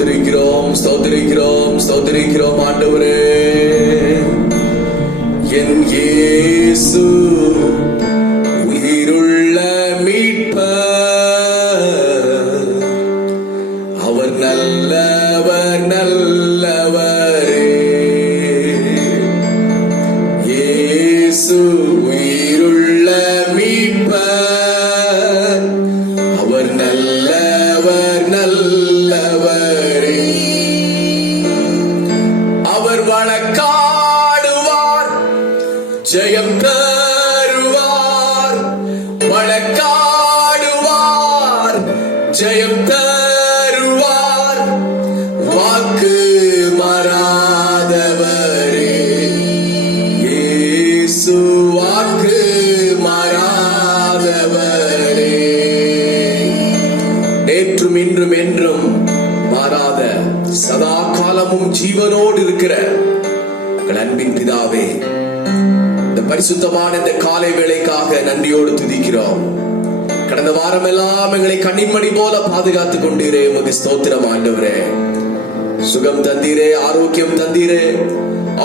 ஸ்தோத்திரிக்கிறோம், ஸ்தோத்திரிக்கிறோம், ஸ்தோத்திரிக்கிறோம் ஆண்டவரே. என் இயேசு உயிருள்ள மீட்பர், அவர் நல்லவர் நல்லவரே. இயேசு உயிருள்ள மீட்பர், அவர் நல்லவர் நல்லவரே. அவர் வழக்காடுவார், ஜெயம் தருவார். வழக்காடுவார், ஜெயம் தருவார். வாக்கு மாறாதவரே இயேசு, வாக்கு மாறாதவரே. நேற்றும் இன்றும் என்றும் மாறாத, சதா காலமும் ஜீவனோடு இருக்கிற எங்கள் அன்பின் பிதாவே, இந்த பரிசுத்தமான இந்த காலை வேளைக்காக நன்றியோடு துதிக்கிறோம். கடந்த வாரம் எல்லாம் எங்களை கண்ணின்மணி போல பாதுகாத்துக் கொண்டீரே, உமக்கு ஸ்தோத்திரம் ஆண்டவரே. சுகம் தந்தீரே, ஆரோக்கியம் தந்தீரே,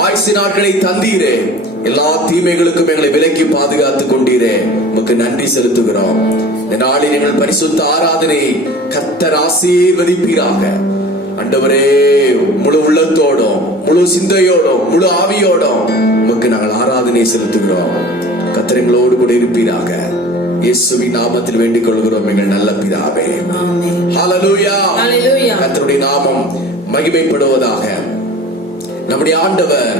ஆயுசு நாட்களை தந்தீரே, எல்லா தீமைகளுக்கும் எங்களை விலக்கி பாதுகாத்துக் கொண்டீரே, உமக்கு நன்றி செலுத்துகிறோம். இந்த நாளில் எங்கள் பரிசுத்த ஆராதனை கர்த்தர் ஆசீர்வதிப்பீராக ஆண்டவரே. முழு உள்ளத்தோடும், முழு சிந்தையோடும், முழு ஆவியோடும் உமக்கு நாங்கள் ஆராதனை செலுத்துகிறோம். கர்த்தர் எங்களோடு கூட இருப்பீராக. இயேசுவின் நாமத்தில் வேண்டிக் கொள்கிறோம் எங்கள் நல்ல பிதாவே. ஹல்லேலூயா. கர்த்தருடைய நாமம் மகிமைப்படுவதாக. நம்முடைய ஆண்டவர்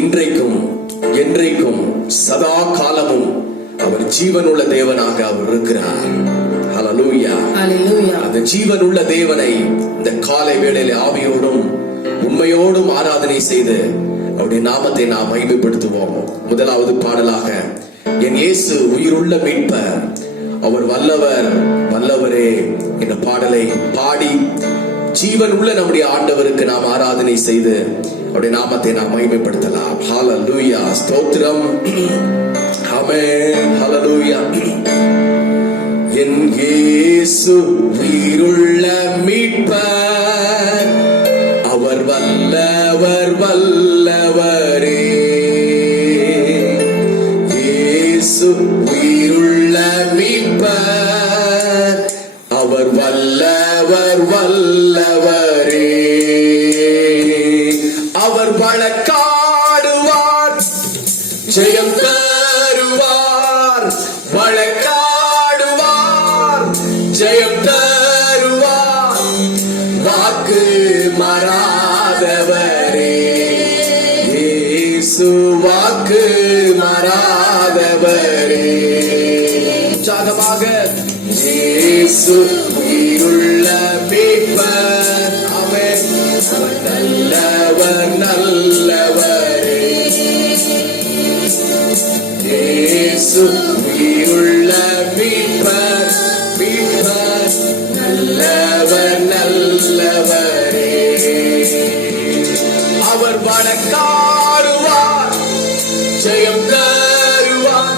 இன்றைக்கும் என்றைக்கும் சதா காலமும் அவர் ஜீவனுள்ள தேவனாக அவர் இருக்கிறார். ஹல்லேலூயா. அந்த ஜீவனுள்ள தேவனை இந்த காலை வேளையிலே ஆவியோடும் உண்மையோடும் ஆராதனை செய்து அவருடைய நாமத்தை நாம் மகிமைப்படுத்துவோம். முதலாவது பாடலாக என் இயேசு உயிருள்ள மீட்பர், அவர் வல்லவர் வல்லவரே என்ற பாடலை பாடி ஜீவன் உள்ள நம்முடைய ஆண்டவருக்கு நாம் ஆராதனை செய்து அவருடைய நாமத்தை நாம் மகிமைப்படுத்தலாம். ஹல்லேலூயா. ஸ்தோத்திரம். ஆமென். ஹல்லேலூயா. என் இயேசு உயிருள்ள மீட்பர், அவர் வல்லவர் வல்லவரே. இயேசு உயிருள்ள மீட்பர், அவர் வல்லவர் வல்லவரே. அவர் வழக்காடுவார், ஜெயம் தருவார். வழக்காடுவார், ஜெயம் தருவார். வாக்கு மாறாதவரே இயேசு, வாக்கு மாறாதவரே. உற்சாகமாக இயேசு உயிருள்ள மீட்பர், அவர் நல்லவர் நல்லவரே. இயேசு உயிருள்ள மீட்பர், மீட்பர் நல்லவர் நல்லவரே. அவர் வழக்காடுவார், ஜெயம் தருவார்.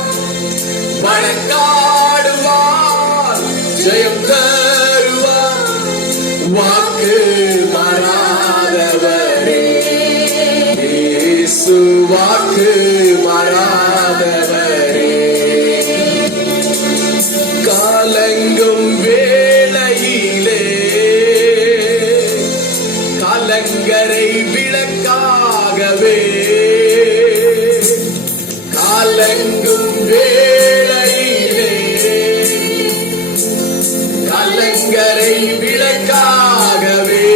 வழக்காடுவார், ஜெயம் தருவார். வாக்கு மாறாதவரே இயேசு, வாக்கு மாறாதவரே. காலங்கும் வேளையிலே கலங்கரை விளக்காகவே, காலங்கும் வேளையிலே கலங்கரை விளக்காகவே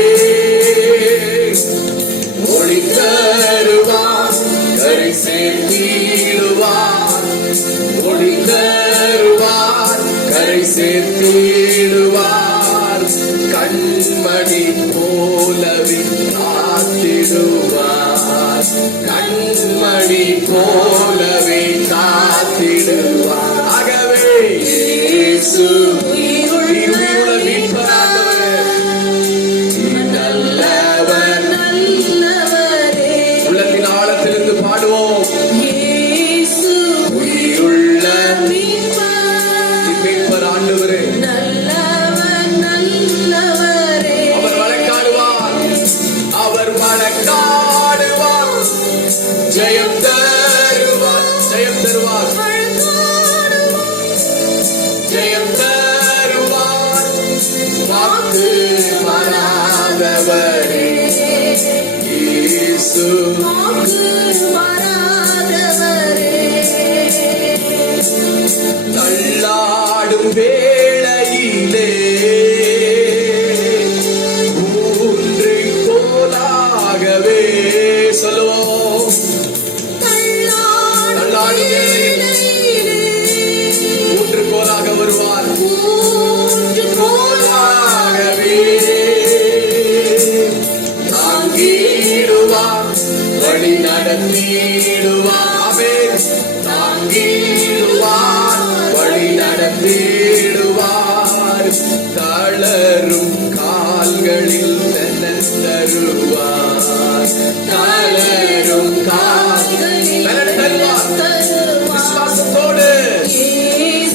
ஒளி தருவார், கரை சேர்த்திடுவார். ஒளி தருவார், கரை சேர்த்திடுவார். கண்மணி போலவே காத்திடுவார், கண்மணி போலவே காத்திடுவார். ஆகவே இயேசு உயிருள்ள மீட்பர், நல்லவர் நல்லவரே. உள்ளத்தின் ஆழத்திலிருந்து பாடுவோம். இயேசு உயிருள்ள மீட்பர், ஆண்டவரே நல்லவர் நல்லவரே. அவர் மாறாதவரே இயேசு தள்ளாடும் வேளையிலே ஊன்றி போலாகவே சொல்லுவோம். தள்ளாடும் வேளையிலே ஊன்று கோலாக வருவார். கோலாகவே தாங்கிடுவார், வழி நடத்திடுவார். தாங்கிடுவார், வழி நடத்திடுவார். தளரும் கால்களில் பலன் தருவார். தளரும் கால்களில் பலன் தருவார். விசுவாசத்தோடு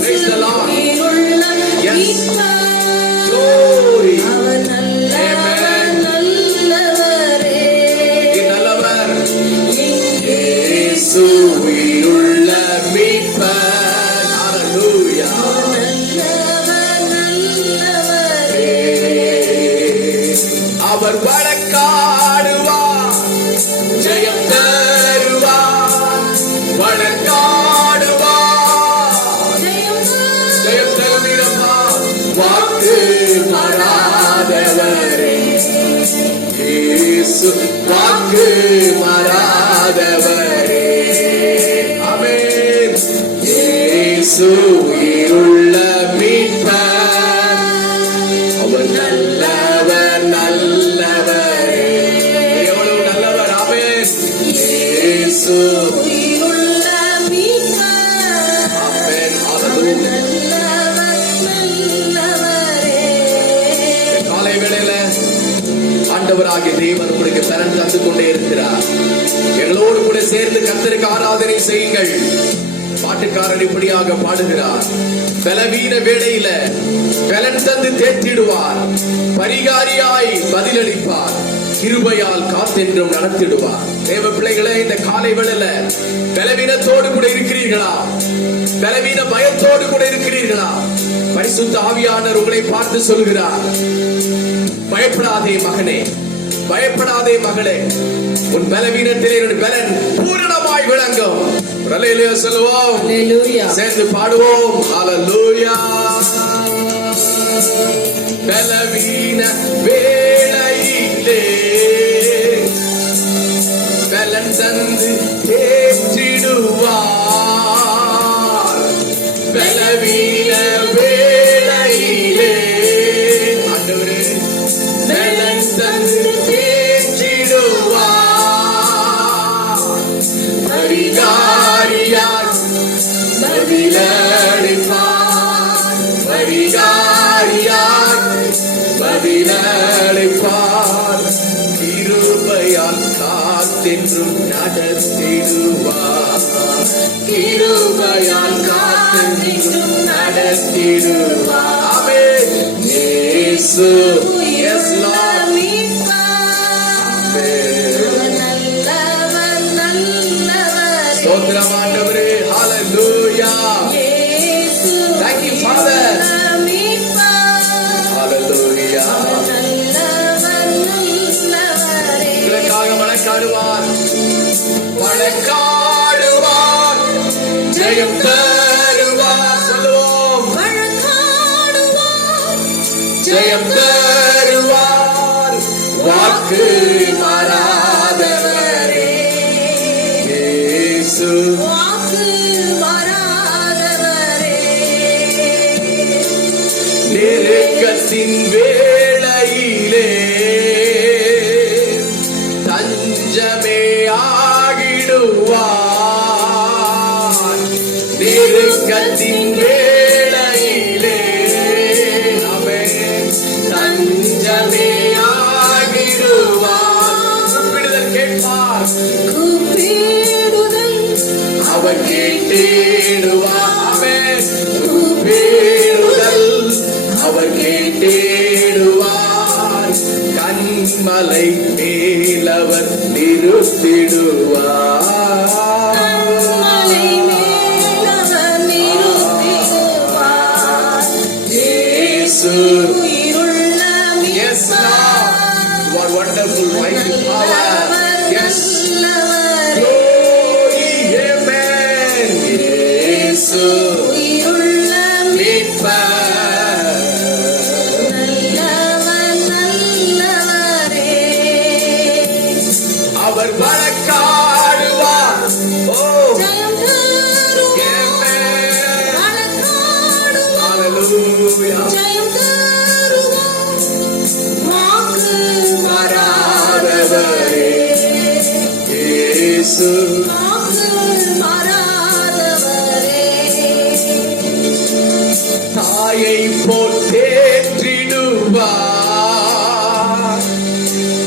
praise the Lord. Yes. Glory. Amen. நல்லவர் இயேசு உயிருள்ள மீட்பர். ஹalleluya. அவர் வழக்காடுவார், ஜெயம் தருவார். வழக்காடுவார், ஜெயம் தருவீரப்பா. வாக்கு மாறாதவரே இயேசு, வாக்கு மாறாதவரே. ஆமென். இயேசு உயிருள்ள மீட்பர். அவர் நல்லவர், நல்லவரே. எவ்வளவு நல்லவர். ஆமென். இயேசு உயிருள்ள மீட்பர். ஆமென். ஹalleluya. காலை வேளையில ஆண்டவராகிய தேவன் உங்களுக்கு பலன் தந்து கொண்டே இருக்கிறார். எங்களோடு கூட சேர்ந்து கர்த்தருக்கு ஆராதனை செய்யுங்கள். பாட்டுக்காரன் இப்படியாக பாடுகிறார். பலவீன வேளையில பலன் தந்து தேற்றிடுவார். பரிகாரியாய் பதிலளிப்பார். கிருபையால் காத்தென்றும் நடத்திடுவார். தேவ பிள்ளைகளே, இந்த காலை வேளையில பலவீனத்தோடு கூட இருக்கிறீர்களா? பலவீன பயத்தோடு கூட இருக்கிறீர்களா? பரிசுத்த ஆவியானவர் உங்களை பார்த்து சொல்கிறார், பயப்படாதே மகனே, பயப்படாதே மகளே, உன் பலவீனத்திலே உன் பலன் பூரணமாய் விளங்கும். ஹல்லேலூயா சொல்லுவோம். ஹல்லேலூயா. சேர்ந்து பாடுவோம். ஹல்லேலூயா. பலவீன வேளையிலே பலன் தந்து தேற்றிடுவார். பலவீன வேளையிலே ஆண்டவரே பலன் தந்து தேற்றிடுவார். பரிகாரியாய் பதிலளிப்பார். பரிகாரியாய் பதிலளிப்பார். கிருபையால் காத்தென்றும் நடத்திடுவார். கிருபையால் காத்தென்றும் நடத்திடுவார். ஆமென். இயேசு yes Lord. ஸ்தோத்திரம் ஆண்டவரே. ஹalleluya. Thank you Father. Hallelujah. உங்களுக்காக வழக்காடுவார். வழக்காடுவார், ஜெயம் தருவார். சொல்லுவோம். ஜெயம் தருவார். வாக்கு மாறாதவரே இயேசு. வாக்கு மாறாதவரே. நெருக்கத்தின் வேளையிலே தஞ்சமே ஆகிடுவார். நெருக்கத்தின் வேளையிலே அவன் தஞ்சமே ஆகிடுவார். கூப்பிடுதல் கேட்பார். கூப்பிடுதல் அவர் கேட்டிடுவார். அவன் கூப்பிடுதல் அவர் கேட்டிடுவார். கண்மலை மேலவர் நிறுத்திடுவார். இயேசு yes Lord. You are wonderful, mighty power. Yes. நல்லவர் Glory, amen. இயேசு உயிருள்ள மீட்பர். நல்லவர் நல்லவரே அவர் வழக்காடுவார். Oh, ஜெயம் தருவார் amen. வழக்காடுவார் Hallelujah. ஜெயம் தருவார் வாக்கு மாறாதவரே இயேசு வாக்கு மாறாதவரே தாயை போல் தேற்றிடுவார்,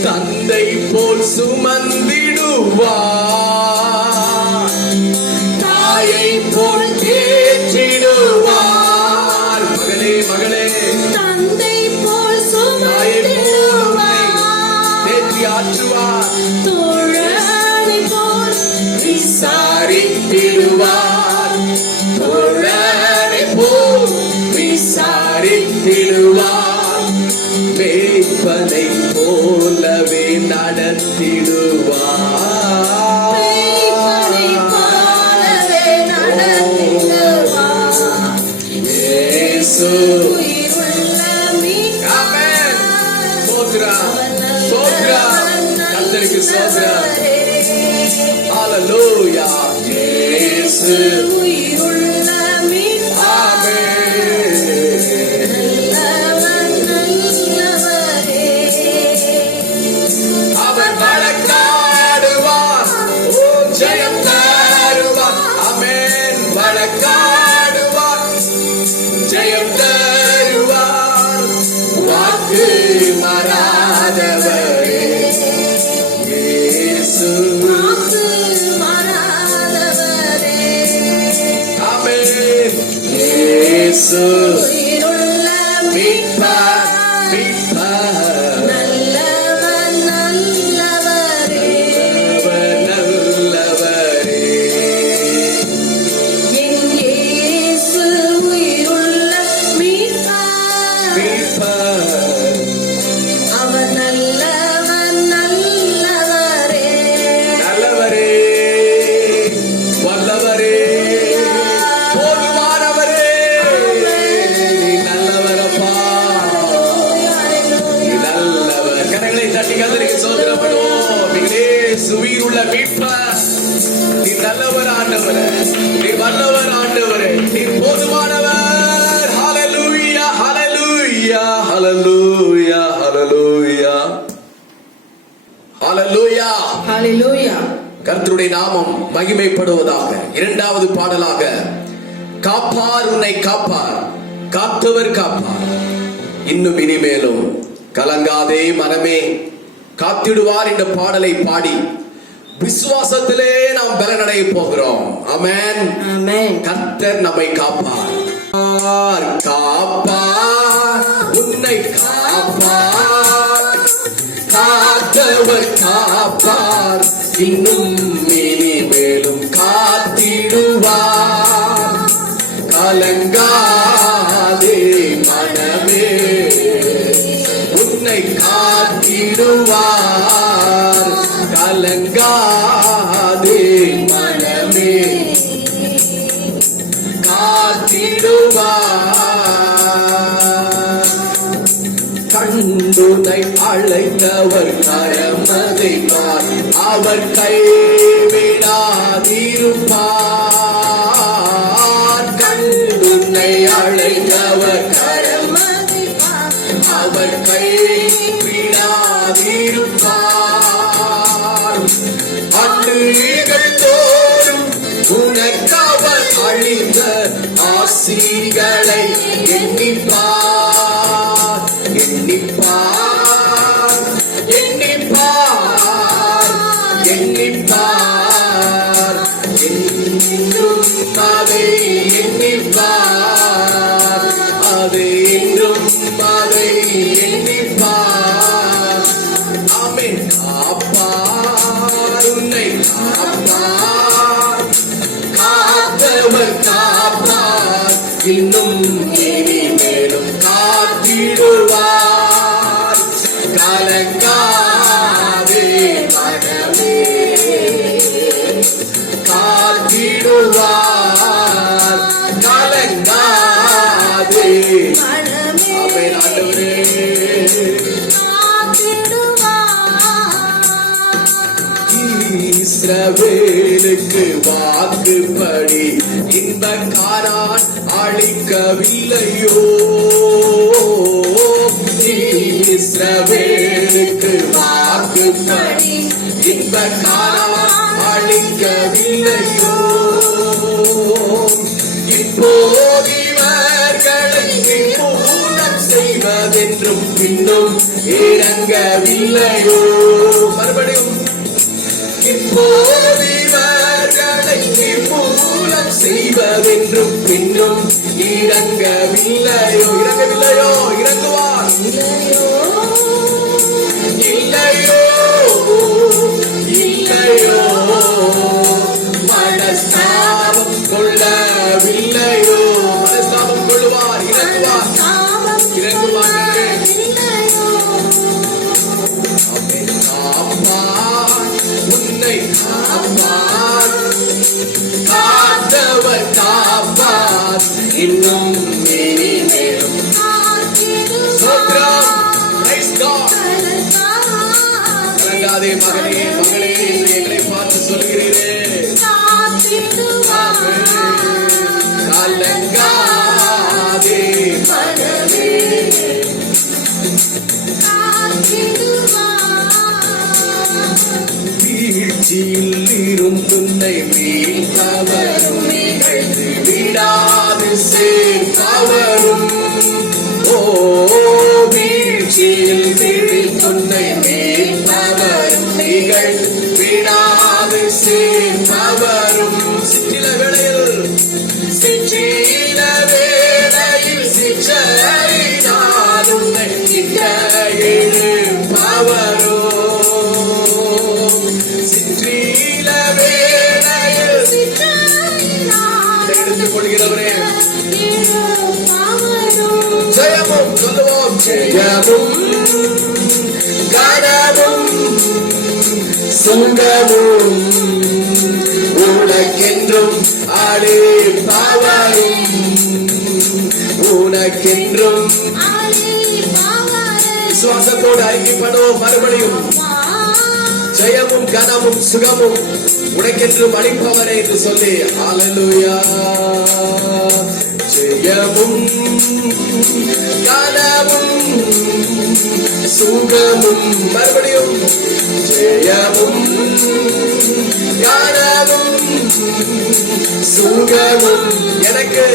தந்தை போல் சுமந்திடுவார். தாயை போல் தேற்றிடுவார். மகளே மகளே, தந்தை போல் தாயை போல் சுமந்திடுவார் தேற்றி ஆற்றுவார். தோழனை போல் விசாரித்திடுவார். தோழனை போல் விசாரித்திடுவார். மேய்ப்பனை போலவே நடத்திடுவார். மெய்ப்பனை போலவே நடத்திடுவார் இயேசு. உயிருள்ள மீட்பர் ஆமென். ஸ்தோத்திரம். ஸ்தோத்திரம். கர்த்தருக்கு ஸ்தோத்திரம். ஹalleluya. இயேசு. உயிருள்ள மீட்பர் ஆமென். நல்லவர் நல்லவரே அவர் வழக்காடுவார். ஓ, ஜெயம் தருவார். ஆமென். வழக்காடுவார். ஜெயம் தருவார். வாக்கு மாறாதவரே இயேசு. வாக்கு மாறாதவரே ஆமென். இயேசு உயிருள்ள மீட்பர். மீட்பர் மீட்பர். நல்லவர் நல்லவரே அவர் நல்லவரே. என் இயேசு உயிருள்ள மீட்பர் மீட்பர். அவர் நல்லவர் நல்லவரே நல்லவரே, வல்லவரே, போதுமானவரே. நீ நல்லவரப்பா, நீ நல்லவர். கரங்களை தட்டி கர்த்தருக்கு ஸ்தோத்திரம் பண்ணுவோம். நீங்களே உயிருள்ள மீட்பர். நீ நல்லவர் ஆண்டவரே, நீ வல்லவர் ஆண்டவரே, நீ போதுமானவர். ஹalleluya, ஹalleluya, ஹalleluya, ஹalleluya, ஹalleluya. ஹalleluya கர்த்தருடைய நாமம் மகிமைப்படுவதாக. இரண்டாவது பாடலாக, காப்பார் உன்னை காப்பார், காத்தவர் காப்பார், இன்னும் இனிமேலும் கலங்காதே மனமே, காத்திடுவார் என்ற பாடலை பாடி விசுவாசத்திலே நாம் பலனடைய போகிறோம். ஆமென். ஆமென் கர்த்தர் நம்மை காப்பார். காப்பார் உன்னை காப்பார், காத்தவர் காப்பார், இன்னும் இனிமேலும் காத்திடுவார். கலங்காதே மனமே, உன்னை காத்திடுவார். கலங்காதே மனமே, காத்திடுவார். கண்டுனை அழைத்தவர் கரமதை பார், அவர் கைவிடாதிருப்பார். கண்டுனை அழைத்தவர் கரமதை அவர் கைவிடாதிருப்பார். ஆண்டுகள் தோறும் உனக்கவர் அழிந்த ஆசிகளை எண்ணிப்பார். எண்ணிப்பார், எண்ணிப்பார், எண்ணிப்பார், என்றும் அதை எண்ணிப்பார். அதை என்றும் அதை எண்ணிப்பார். ஆமென். காப்பார் உன்னை காப்பார், காத்தவர் காப்பார், இன்னும் இனிமேலும் காத்திடுவார். கலங்காதே மனமே, காத்திடுவார் கலங்காதே. ஆமென் ஆண்டவரே. இஸ்ரவேலுக்கு வாக்குப்படி இன்ப கானான் அளிக்கவில்லையோ, இஸ்ரவேலுக்கு வாக்குப்படி இன்ப கானான் அளிக்கவில்லையோ, இப்போது இவர்களை நிர்மூலம் செய்வதென்றும் இன்னும் இறங்கவில்லையோ. மறுபடியும் இப்போது இவர்களை நிர்மூலம் செய்வதென்றும் இன்னும் இறங்கவில்லையோ. இறங்கவில்லையோ, இறங்குவார் இல்லையோ, இல்லையோ, மனஸ்தாபம் கொள்ளவில்லையோ. மனஸ்தாபம் கொள்ளுவார், இறங்குவார், இறங்குவார். உன்னை காப்பார், காத்தவர் காப்பார், இன்னும் இனிமேலும். ஸ்தோத்திரம். Praise God. கலங்காதே மகனே, மகளே, என்று எங்களை பார்த்து சொல்கிறீரே. கலங்காதே மகனே, வீழ்ச்சியில் இருந்துன்னை மீட்பவரும் நிகழ்ந்து விடாது சேர்ப்பவரும். ஓ, வீழ்ச்சியில் விழித்துன்னை மீட்பவரும் நிகழ்ந்து விடாது சேர்ப்பவரும். சிற்றில வேளையில், சிற்றில வேளையில் சிற்றையினால் உன்னை கிட்ட இழுப்பவரோ, சிற்றில வேளையில் எடுத்துக் கொள்கிறவரே. ஜெயமும் சொல்லுவோம், ஜெயமும் கனமும் சுங்கமும் உனக்கென்றும் அளிப்பவரும், உனக்கென்றும். விசுவாசத்தோடு அறிக்கை பண்ணுவோம் மறுபடியும். ஜெயமும் கனமும் சுகமும் உனக்கென்றும் அளிப்பவரே என்று சொல்லி. ஹல்லேலூயா. ஜெயமும் கனமும் சுகமும். மறுபடியும் ஜெயமும் கனமும் சுகமும் எனக்கு,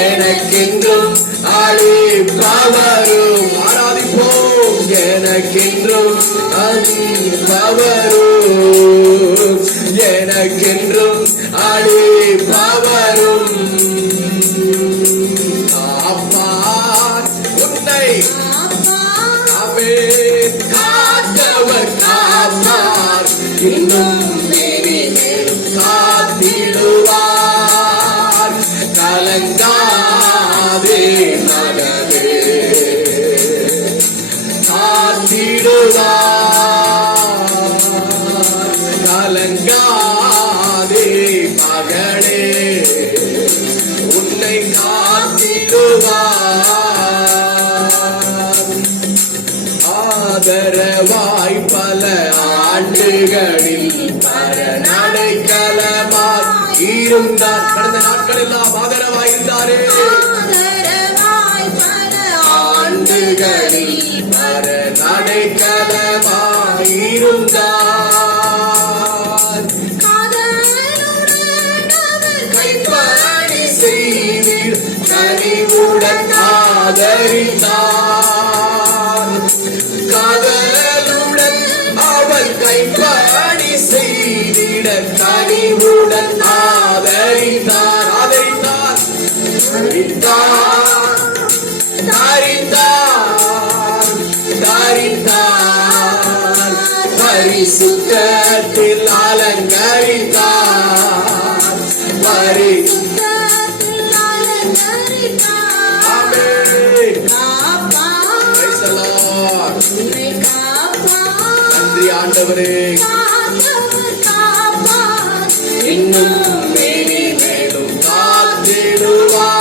எனக்கென்றும் அளிப்பவரும். ஆராதிப்போம். எனக்கென்றும் அளிப்பவரும், எனக்கென்றும் அளிப்பவரும். காப்பார் உன்னை, ஆமென், காத்தவர் காப்பார், இன்னும் இனிமேலும் காத்திடுவார். கலங்காதே மனமே, காத்திடுவார். கலங்காதே மகளே, உன்னை காத்திடுவார். ஆதரவாய் பல ஆண்டுகளில் பரநடைக்கலமாய் இருந்தார். கடந்த நாட்கள் எல்லாம் ஆதரவாய் இருந்தாரே. ஆண்டுகளில் பரநடைக்கலமாய் இருந்தார். கைப்பணி செய்தீர், கனிவுடன் ஆதரித்தார். காதலுடன் அவள் கைப்பணி செய்திட கனிவுடன் ஆதரித்தார். ஆதரித்தார், தரித்தார், தரித்தார், தரித்தார். பரிசுத்தத்தில் அலங்கரித்தார். ஆமென். Praise the Lord. ஆண்டவரே காத்தவர் காப்பார். இன்னும் மேலும் காத்திடுவார்.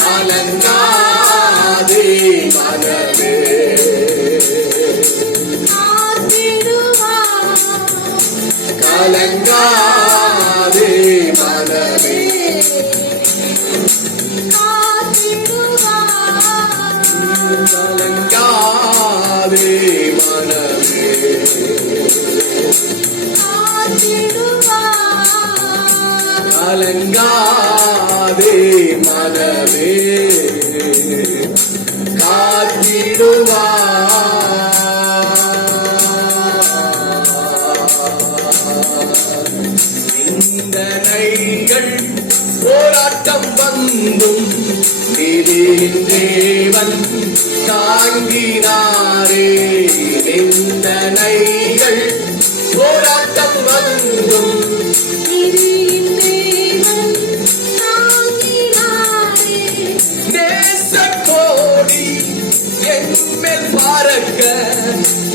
கலங்காதே மனமே, காத்திடுவார். கலங்காதே மனமே, காத்திடுவார். கலங்காதே மனமே, காத்திடுவார். கலங்காதே மனமே, காத்திடுவார். சிந்தனைகள் போராட்டம் வந்தும் நீதியின் தேவன் தாங்கினாரே. நிந்தனைகள் போராட்டம் வந்தும் நீதியின் தேவன் தாங்கினாரே. நேசக்கோடி என்மேல் பறக்க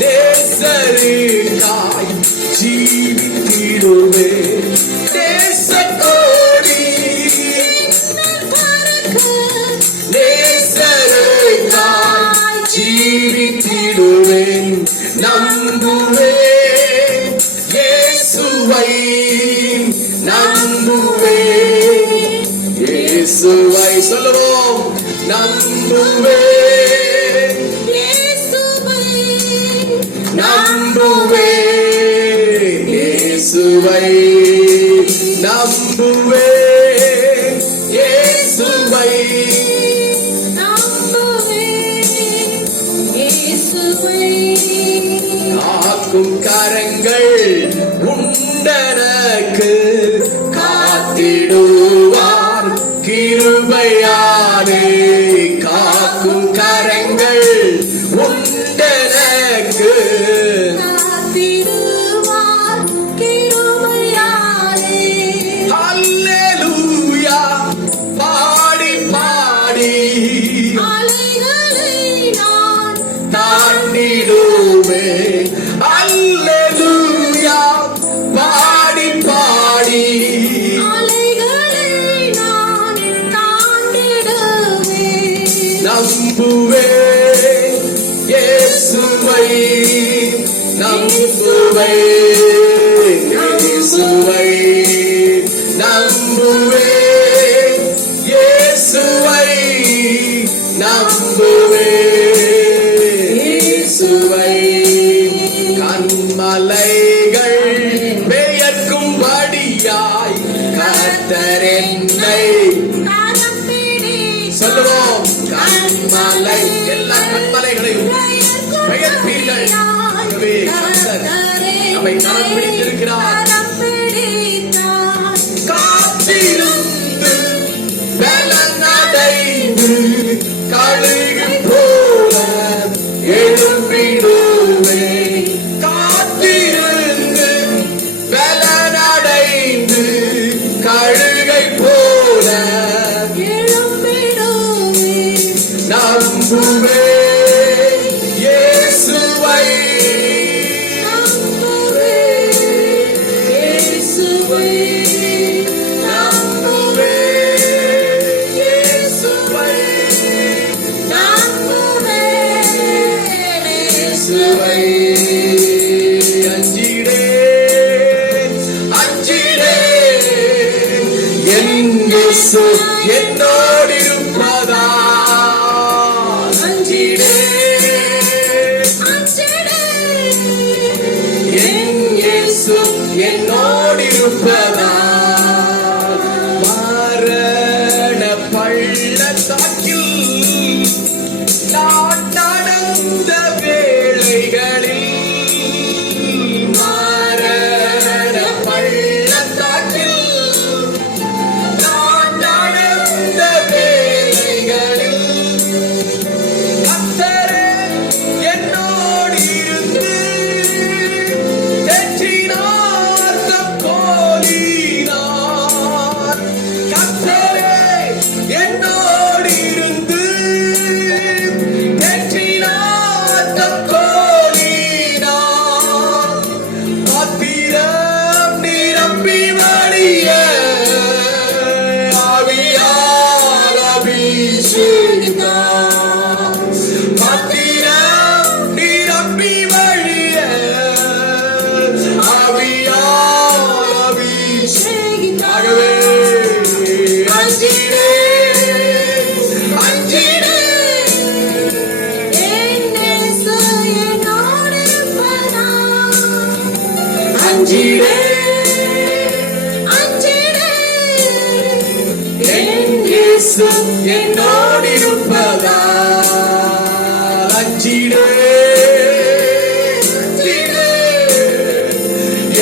நேசருக்காய் ஜீவித்திடுவே. நேசக்கோடி நேசருக்காய் ஜீவித்திடுவேன். நம்புவேன் இயேசுவை, நம்புவேன் இயேசுவை. சொல்லுவோம், நம்புவேன் இயேசுவை. நம்புவேன் இயேசுவை, நம்புவேன் இயேசுவை. நம்புவேன் இயேசுவை. காக்கும் கரங்கள் உண்டனக்கு காத்திடுவார் கிருபையானே. காக்கும் கரங்கள் உண்டனக்கு காத்திடுவார் கிருபையாலே. அல்லேலூயா பாடி பாடி அலைகளை நான் தாண்டிடுவே. அல்லேலூயா பாடி பாடி அலைகளை நான் தாண்டிடுவேன். நம்புவேன் இயேசுவை, நம்புவேன் இயேசுவை, நம்புவேன் இயேசுவை, நம்புவேன் இயேசுவை. கண்மலைகள் பெயர்க்கும்படியாய் கர்த்தர் என்னை கரம் பிடித்தார். சொல்லுவோம். கண்மலை, எல்லா கண்மலைகளையும் பெயர்ப்பீர்கள். ஆகவே கர்த்தர் நம்மை கரம் பிடித்திருக்கிறார். கரம் பிடித்தார். காத்திருந்து பலனடைந்து கழுகு போல எழும்பிடுவே. காத்திருந்து பலனடைந்து கழுகை போல எழும்பிடுவேன். நம்புவேன் இயேசுவை, நம்புவேன் இயேசுவை. நம்புவேன் இயேசுவை, நம்புவேன் இயேசுவை. அஞ்சிடேன், அஞ்சிடேன், என் இயேசு என்னோடு இருப்பதா. அஞ்சிடேன், என் இயேசு என்னோடு இருப்பதா. மரண பள்ளத்தாக்கில் நான் நடந்த வேளைகளில், மரண பள்ளத்தாக்கில் நான் நடந்த வேளைகளில் கர்த்தரே என்னோடு இருந்து தேற்றினார் தம் கோலினார். கர்த்தரே என்னோடு இருந்து தேற்றினார் அஞ்சிடே அஞ்சிடே என் இயேசு என்னோடு இருப்பதா அஞ்சிடே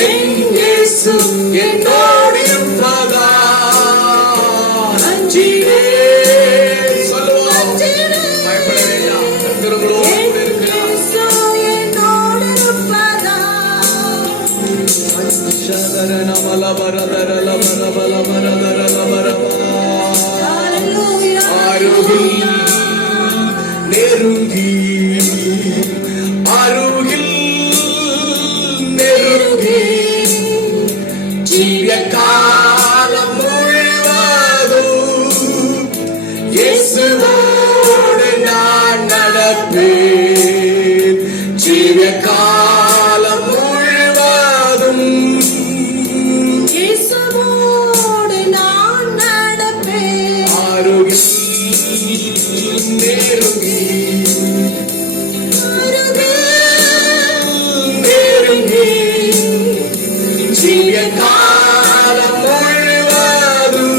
என் இயேசு என்னோடு இருப்பதா அஞ்சிடே சொல்லுவோம் பயப்பட வேண்டாம் கர்த்தருங்களோடு கூட இருக்கிறார் அருகில் நெருங்கி அருகில் நெருங்கி ஜீவிய காலம் முழுவதும் இயேசுவோடு நான் நடப்பேன் ஜீவிய காலம் முழுவதும் அருகில் நெருங்கி நெருங்கி ஜீவிய காலம் முழுவதும்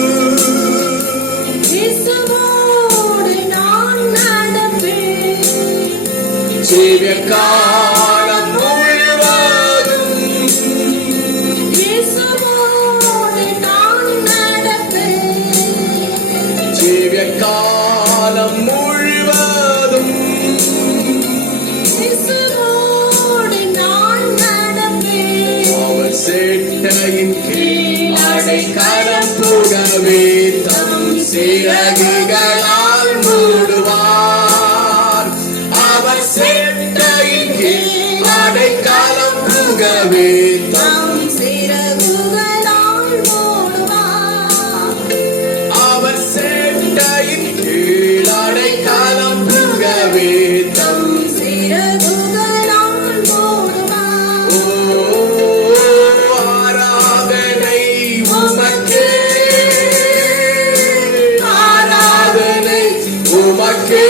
ஜீவிய காலம் முழுவதும் ஜீவிய காலம் முழுவதும் அவர் சேட்டையின் கீழ் அடைக்கலம் புகவே தம் சிறகுகளால் மூடுவார் அவர் சேட்டையின் கீழ் அடைக்கலம் புகவே தம் அவர் சேட்டையின் கீழ் அடைக்கலம் புகவே தம் ஆராதனை உமக்கே ஆராதனை உமக்கே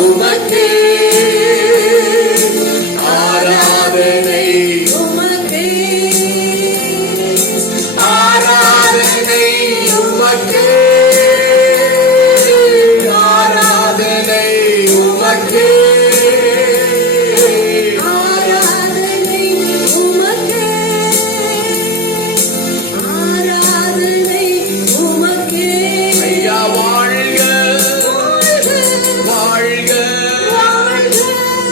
உமக்கே ஆராதனை ஆராதனை உமக்கே ஆராதனை உமக்கே ஐயா வாழ்க வாழ்க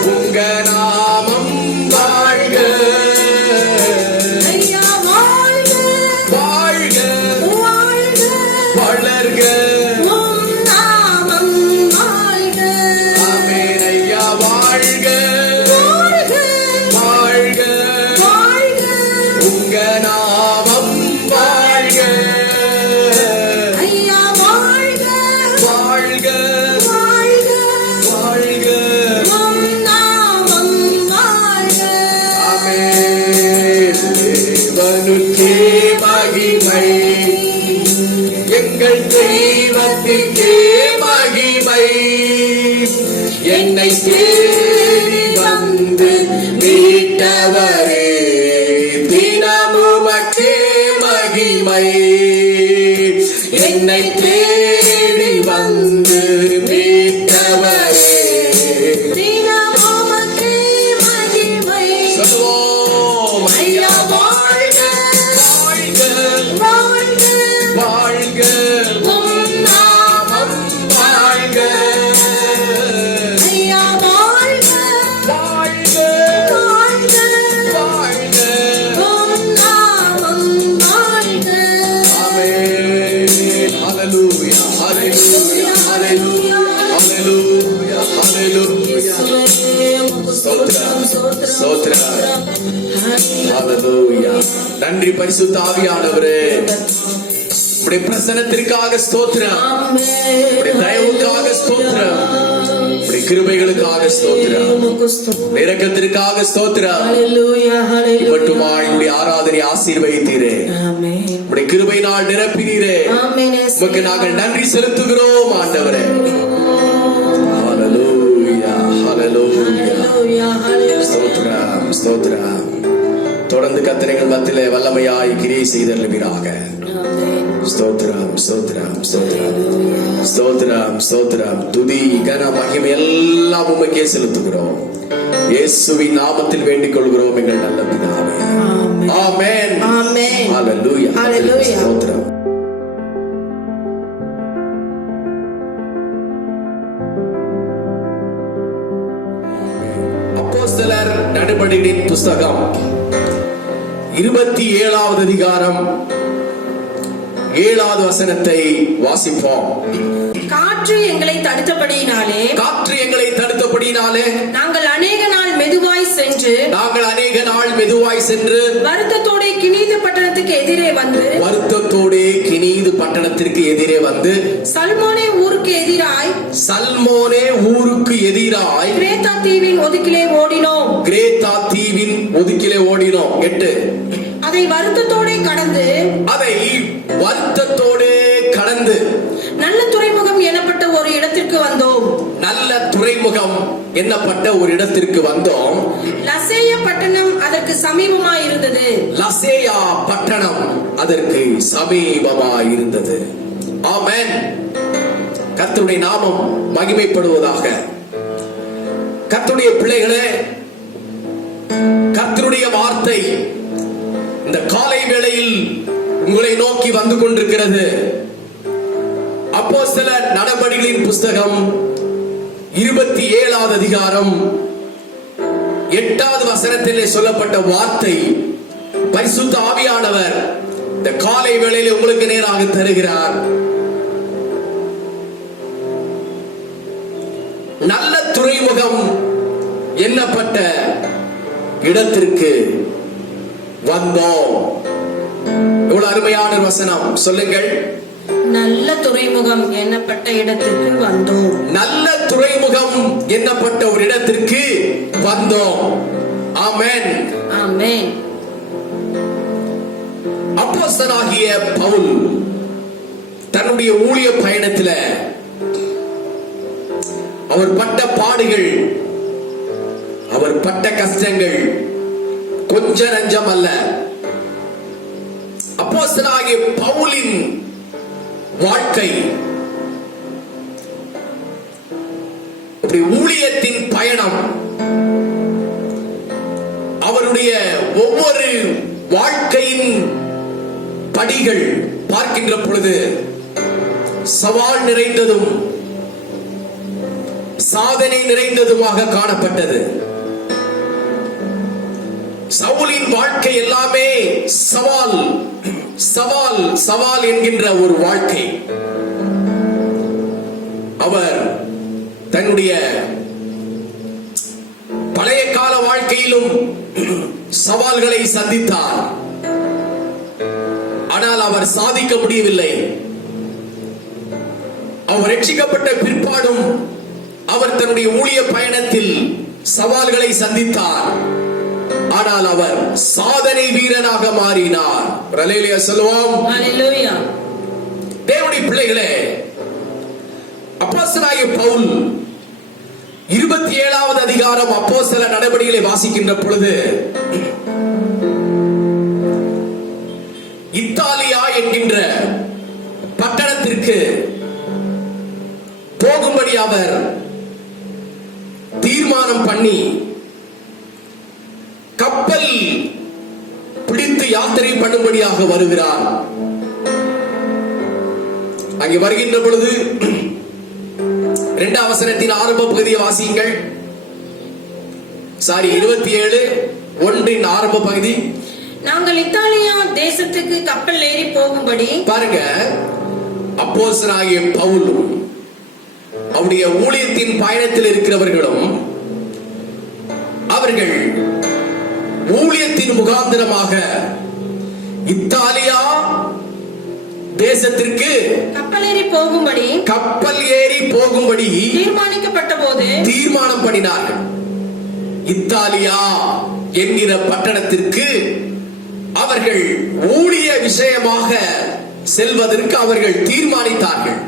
உங்க நாமம் வாழ்க வாழ்க வளர்க ஆமென் ஐயா வாழ்க வாழ்க உங்க நாமம் வாழ்க வாழ்க வாழ்க ஆமென் தேவனுக்கே மகிமை எங்கள் தெய்வத்திற்கே மகிமை என்னை தேடி வந்து மீட்டவரே தினமுமக்கே மகிமை என்னை தேடி வந்து மீட்டவரே சொல்லுவோம் ஐயா வாழ்க வாழ்க வாழ்க உம் நாமம் வாழ்க வாழ்க வாழ்க ஆமென் ஹalleluya ஹalleluya ஹalleluya ஹalleluya ஹalleluya ஸ்தோத்திரம் ஸ்தோத்திரம் ஹalleluya நன்றி பரிசுத்த ஆவியானவரே உம்முடைய பிரசன்னத்திற்காக ஸ்தோத்திரம் உம்முடைய தயவுக்காக ஸ்தோத்திரம் உம்முடைய கிருபைகளுக்காக ஸ்தோத்திரம் இரக்கத்திற்காக ஸ்தோத்திரம் மட்டுமாய் உம்முடைய ஆராதனை ஆசீர்வதித்தீரே உம்முடைய கிருபையினால் நிரப்பினீரே உமக்கு நாங்கள் நன்றி செலுத்துகிறோம் ஆண்டவரே ஹalleluya ஹalleluya Hallelujah. Hallelujah. ஸ்தோத்திரம், ஸ்தோத்திரம். தொடர்ந்து கர்த்தர்கள் மத்தியிலே வல்லமையாய் கிரியை செய்தருளுவீராக. Amen. ஸ்தோத்திரம், ஸ்தோத்திரம், ஸ்தோத்திரம், ஸ்தோத்திரம், ஸ்தோத்திரம். துதி கன மகிமை எல்லாம் உமக்கே செலுத்துகிறோம். இயேசுவின் நாமத்தில் வேண்டிக் கொள்கிறோம் எங்கள் நல்ல பிதாவே. Amen. ஆமென். Amen. ஹalleluya. Hallelujah. ஸ்தோத்திரம். அப்போஸ்தலர் நடபடிகளின் புஸ்தகம் 27வது அதிகாரம் 7வது வசனத்தை வாசிப்போம். காற்று எங்களை தடுத்தபடியினாலே காற்று எங்களை தடுத்தபடினாலே நாங்கள் அநேக நாள் மெதுவாய் சென்று வருத்தத்தோடே கினீது பட்டணத்துக்கு எதிரே வந்து வருத்தத்தோடே கினீது பட்டணத்திற்கு எதிரே வந்து சல்மோனே ஊருக்கு எதிராய் கிரேத்தா தீவின் ஒதுக்கிலே ஓடினோம். 8 அதை வருத்தத்தோடே கடந்து நல்ல துறைமுகம் எனப்பட்ட ஒரு இடத்திற்கு வந்தோம். லசேயா பட்டணம் அதற்கு சமீபமாய் இருந்தது. ஆமென். கர்த்தருடைய நாமம் மகிமைப்படுவதாக. கர்த்தருடைய பிள்ளைகளே, கர்த்தருடைய வார்த்தை இந்த காலை வேளையில் உங்களை நோக்கி வந்து கொண்டிருக்கிறது. அப்போஸ்தலர் நடபடிகளின் புஸ்தகம் 27வது அதிகாரம் 8வது வசனத்திலே சொல்லப்பட்ட வார்த்தை பரிசுத்த ஆவியானவர் இந்த காலை வேளையில் உங்களுக்கு நேராக தருகிறார். நல்ல துறைமுகம் என்னப்பட்ட இடத்திற்கு வந்தோம். எவ்வளவு அருமையான வசனம் சொல்லுங்கள். நல்ல துறைமுகம் என்னப்பட்ட இடத்திற்கு வந்தோம். நல்ல துறைமுகம் என்னப்பட்ட ஒரு இடத்திற்கு வந்தோம். ஆமென். ஆமென். அப்போஸ்தலனாகிய பவுல் தன்னுடைய ஊழிய பயணத்தில் அவர் பட்ட பாடுகள், அவர் பட்ட கஷ்டங்கள் கொஞ்ச நஞ்சம் அல்ல. அப்போஸ்தலனாகிய பவுலின் வாழ்க்கை, ஊழியத்தின் பயணம், அவருடைய ஒவ்வொரு வாழ்க்கையின் படிகள் பார்க்கின்ற பொழுது சவால் நிறைந்ததும் சாதனை நிறைந்ததுமாக காணப்பட்டது. சவுலின் வாழ்க்கை எல்லாமே சவால் சவால் சவால் என்கின்ற ஒரு வாழ்க்கை. அவர் தன்னுடைய பழைய கால வாழ்க்கையிலும் சவால்களை சந்தித்தார். ஆனால் அவர் சாதிக்க முடியவில்லை. அவர் ரட்சிக்கப்பட்ட பிற்பாடும் அவர் தன்னுடைய ஊழிய பயணத்தில் சவால்களை சந்தித்தார். ஆனால் அவர் சாதனை வீரனாக மாறினார். அல்லேலூயா சொல்லுவோம். அல்லேலூயா. தேவனுடைய பிள்ளைகளே, அப்போஸ்தலனாகிய பவுல் 27வது அதிகாரம் அப்போஸ்தல நடபடிகளை வாசிக்கின்ற பொழுது இத்தாலியா என்கின்ற பட்டணத்திற்கு போகும்படி அவர் தீர்மானம் பண்ணி கப்பல் பிடித்து யாத்திரை பண்ணும்படியாக வருகிறார். அங்கே வருகின்ற பொழுது 2 வசனத்தின் ஆரம்ப பகுதியை வாசியுங்கள். 27:1 ஆரம்ப பகுதி. நாங்கள் இத்தாலியா தேசத்துக்கு கப்பல் ஏறி போகும்படி. பாருங்க, அப்போஸ்தலனாகிய பவுலும் அவருடைய ஊழியத்தின் பயணத்தில் இருக்கிறவர்களும் அவர்கள் ஊழியத்தின் முகாந்திரமாக இத்தாலியா தேசத்திற்கு கப்பல் ஏறி போகும்படி தீர்மானிக்கப்பட்ட போது தீர்மானம் பண்ணினார்கள். இத்தாலியா என்கிற பட்டணத்திற்கு அவர்கள் ஊழிய விஷயமாக செல்வதற்கு அவர்கள் தீர்மானித்தார்கள்.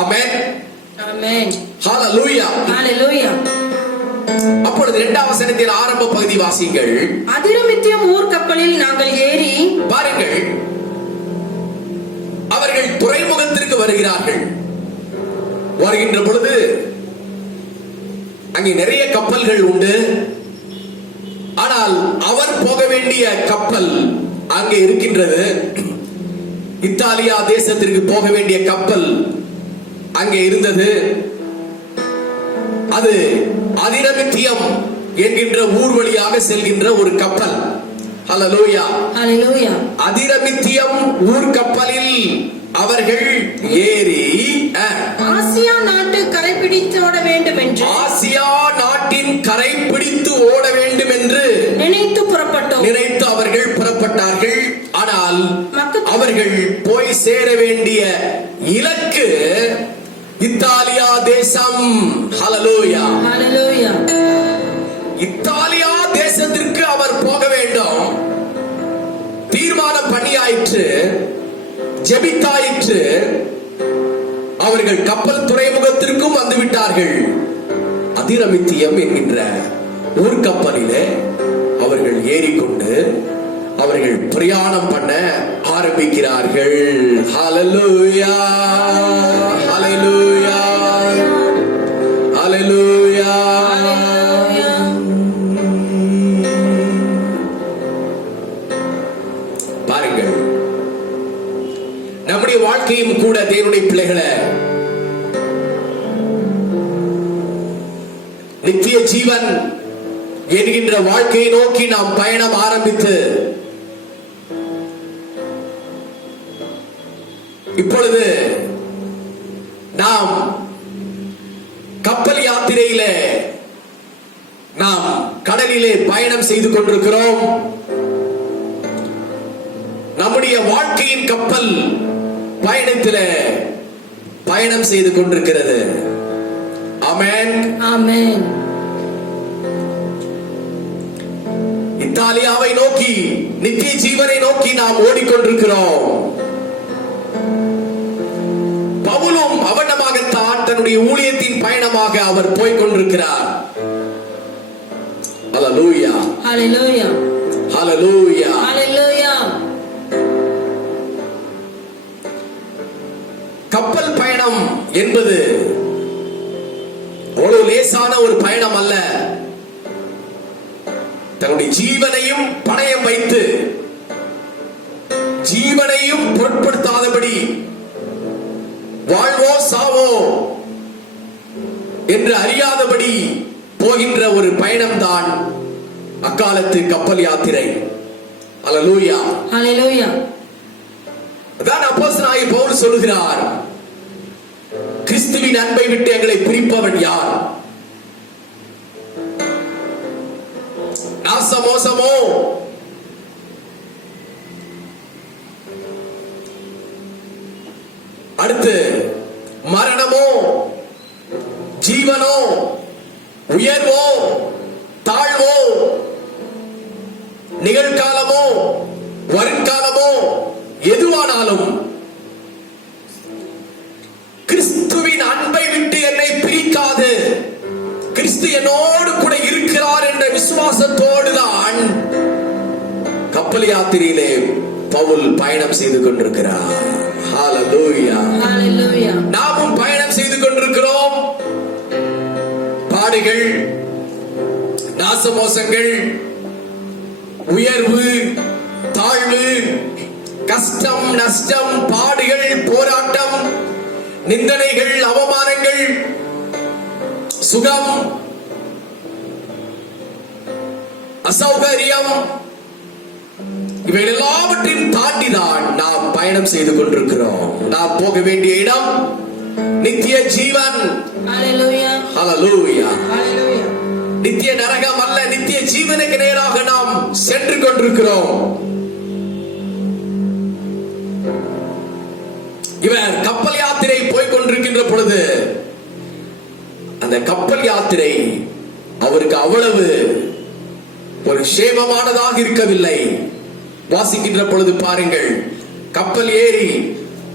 ஆமென். ஆமென். ஹalleluya. ஹalleluya. அப்பொழுது 2ஆம் வசனத்தின் ஆரம்ப பகுதி வாசிங்கள். அதிரமித்தியம் ஊர் கப்பலில் நாங்கள் ஏறி, பாருங்கள், அவர்கள் துறைமுகத்திற்கு வருகிறார்கள். வருகின்ற பொழுது அங்கே நிறைய கப்பல்கள் உண்டு. ஆனால் அவர் போக வேண்டிய கப்பல் அங்கே இருக்கின்றது. இத்தாலியா தேசத்திற்கு போக வேண்டிய கப்பல் அங்கே இருந்தது. அது அதிரமித்தியம் என்கின்ற ஊர் வழியாக செல்கின்ற ஒரு கப்பல். ஹல்லேலூயா. ஹல்லேலூயா. அதிரமித்தியம் ஊர் கப்பலில் அவர்கள் ஏறி ஆசியா நாட்டு கரைபிடித்து ஓட வேண்டும் என்று, ஆசியா நாட்டின் கரை பிடித்து ஓட வேண்டும் என்று நினைத்து அவர்கள் புறப்பட்டார்கள். ஆனால் அவர்கள் போய் சேர வேண்டிய இலக்கு இத்தாலியா தேசம். ஹல்லேலூயா. ஹல்லேலூயா. இத்தாலியா தேசத்திற்கு அவர் போக வேண்டும். தீர்மானம் பண்ணியாயிற்று, ஜெபித்தாயிற்று. அவர்கள் கப்பல் துறைமுகத்திற்கும் வந்து விட்டார்கள். அதிரமித்தியம் என்கின்ற ஊர் கப்பலிலே அவர்கள் ஏறிக்கொண்டு அவர்கள் பிரயாணம் பண்ண ஆரம்பிக்கிறார்கள். ஹல்லேலூயா. ஹல்லேலூயா. ஹல்லேலூயா. பாருங்கள், நம்முடைய வாழ்க்கையும் கூட தேவனுடைய பிள்ளைகளை நித்திய ஜீவன் என்கின்ற வாழ்க்கையை நோக்கி நாம் பயணம் ஆரம்பித்து இப்பொழுது நாம் கப்பல் யாத்திரையில நாம் கடலிலே பயணம் செய்து கொண்டிருக்கிறோம். நம்முடைய வாழ்க்கையின் கப்பல் பயணத்திலே பயணம் செய்து கொண்டிருக்கிறது. ஆமென். ஆமென். இத்தாலியாவை நோக்கி, நித்திய ஜீவனை நோக்கி நாம் ஓடிக்கொண்டிருக்கிறோம். பவுலும் அவனமாகத்தான் தன்னுடைய ஊழியத்தின் பயணமாக அவர் போய்கொண்டிருக்கிறார். ஹல்லேலூயா. ஹல்லேலூயா. ஹல்லேலூயா. ஹல்லேலூயா. கப்பல் பயணம் என்பது அவ்வளவு லேசான ஒரு பயணம் அல்ல. தன்னுடைய ஜீவனையும் பணயம் வைத்து, ஜீவனையும் பொருட்படுத்தாதபடி வாழ்வோ சாவோ என்று அறியாதபடி போகின்ற ஒரு பயணம்தான் அக்காலத்து கப்பல் யாத்திரை. ஹல்லேலூயா. ஹல்லேலூயா. அதான் அப்போஸ்தலனாகிய பவுல் சொல்லுகிறார், கிறிஸ்துவின் அன்பை விட்டு எங்களை பிரிப்பவன் யார்? நாசமோசமோ, அடுத்து மரணமோ, ஜீவனோ, உயர்வோ, தாழ்வோ, நிகழ்காலமோ, வருங்காலமோ, எதுவானாலும் கிறிஸ்துவின் அன்பை விட்டு என்னை பிரிக்காது, கிறிஸ்து என்னோடு கூட இருக்கிறார் என்ற விசுவாசத்தோடு தான் கப்பல் யாத்திரையிலே பவுல் பயணம் செய்து கொண்டிருக்கிறார். ஹல்லேலூயா. ஹல்லேலூயா. நாமும் பயணம் செய்து கொண்டிருக்கிறோம். பாடுகள், நாசமோசங்கள், உயர்வு, தாழ்வு, கஷ்டம், நஷ்டம், பாடுகள், போராட்டம், நிந்தனைகள், அவமானங்கள், சுகம், அசௌகரியம், இவை எல்லாவற்றையும் தாண்டிதான் நாம் பயணம் செய்து கொண்டிருக்கிறோம். நாம் போக வேண்டிய இடம் நித்திய ஜீவன். ஹல்லேலூயா. ஹல்லேலூயா. ஹல்லேலூயா. நித்திய நரகம் அல்ல, நித்திய ஜீவனுக்கு நேராக நாம் சென்று கொண்டிருக்கிறோம். இவர் கப்பல் யாத்திரை போய் கொண்டிருக்கின்ற பொழுது அந்த கப்பல் யாத்திரை அவருக்கு அவ்வளவு ஒரு சேமமானதாக இருக்கவில்லை. வாசிக்கின்ற பொழுது பாருங்கள், கப்பல் ஏறி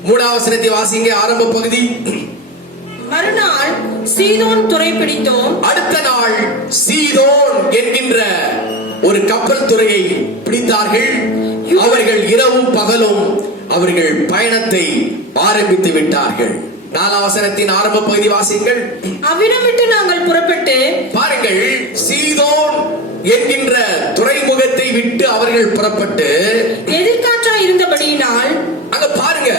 3ஆம் வசனத்தை வாசிங்க, ஆரம்ப பகுதி. மறுநாள் சீதோன் துறைப்பிடித்தோம். அடுத்த நாள் சீதோன் என்கின்ற ஒரு கப்பல் துறையை பிடித்தார்கள். அவர்கள் இரவும் பகலும் அவர்கள் பயணத்தை ஆரம்பித்து விட்டார்கள். 4 வசனத்தின் ஆரம்ப பகுதி வாசிங்கள். அவ்விடமிட்டு நாங்கள் புறப்பட்டு, பாருங்கள், சீதோன் என்கின்ற துறைமுகத்தை விட்டு அவர்கள் புறப்பட்டு, எதிர்காற்றா இருந்தபடியினால், அங்க பாருங்க,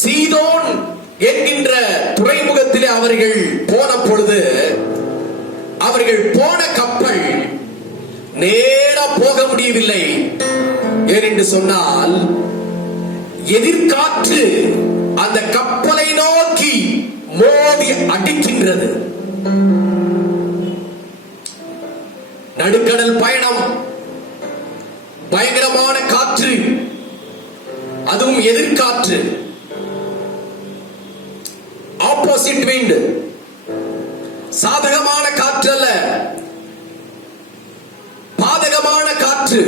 சீதோன் என்கின்ற துறைமுகத்திலே அவர்கள் போன பொழுது அவர்கள் போன கப்பல் நேரா போக முடியவில்லை. ஏனென்று சொன்னால் எதிர்காற்று அந்த கப்பலை நோக்கி மோதி அடிக்கின்றது. நடுக்கடல் பயணம், பயங்கரமான காற்று, அதுவும் எதிர்காற்று, ஆப்போசிட் விண்ட், சாதகமான காற்று அல்ல, பாதகமான காற்று,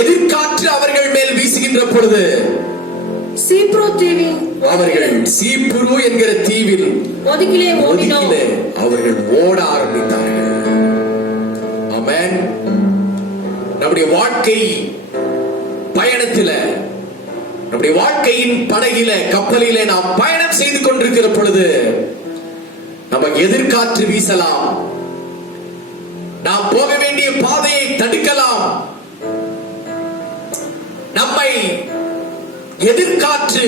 எதிர்காற்று அவர்கள் மேல் வீசுகின்ற பொழுது சீப்ரு தீவில் அவர்கள் சீப்ரு என்கிற தீவில் ஒதுக்கிலே ஓடினோம். அவர்கள் ஓட ஆரம்பித்தார்கள். ஆமென். நம்முடைய வாழ்க்கை பயணத்தில, நம்முடைய வாழ்க்கையின் படகில, கப்பலிலே நாம் பயணம் செய்து கொண்டிருக்கிற பொழுது நமக்கு எதிர்காற்று வீசலாம். நாம் போக வேண்டிய பாதையை தடுக்கலாம். நம்மை எதிர்காற்று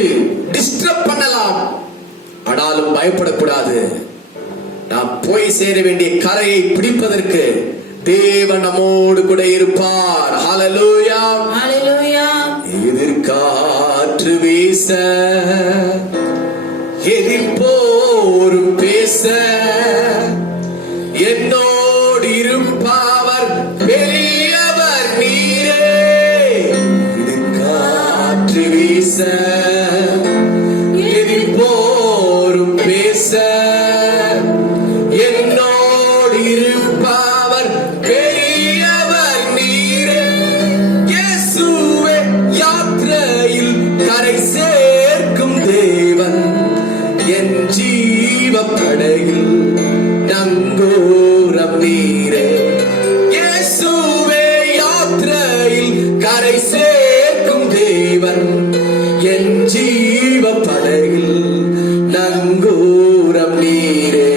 டிஸ்டர்ப் பண்ணலாம். ஆனாலும் பயப்படக்கூடாது. நாம் போய் சேர வேண்டிய கரையை பிடிப்பதற்கு தேவன் நம்மோடு கூட இருப்பார். ஹல்லேலூயா, ஹல்லேலூயா. எதிர்காற்று வீச, எதிர்ப்போரும் பேச, என்னோடு இருப்பவர் பெரியவர் நீரே. எதிர்காற்று வீச, எதிர்ப்போரும் பேச, என்னோடு இருப்பவர் பெரியவர் நீரே. இயேசுவே யாத்திரையில் கரை சேர்க்கும் தேவன், என் ஜீவ படகில் நங்கூரம் நீரே. இயேசுவே யாத்திரையில் கரை சேர்க்கும் தேவன், என் ஜீவ படகில் நங்கூரம் நீரே.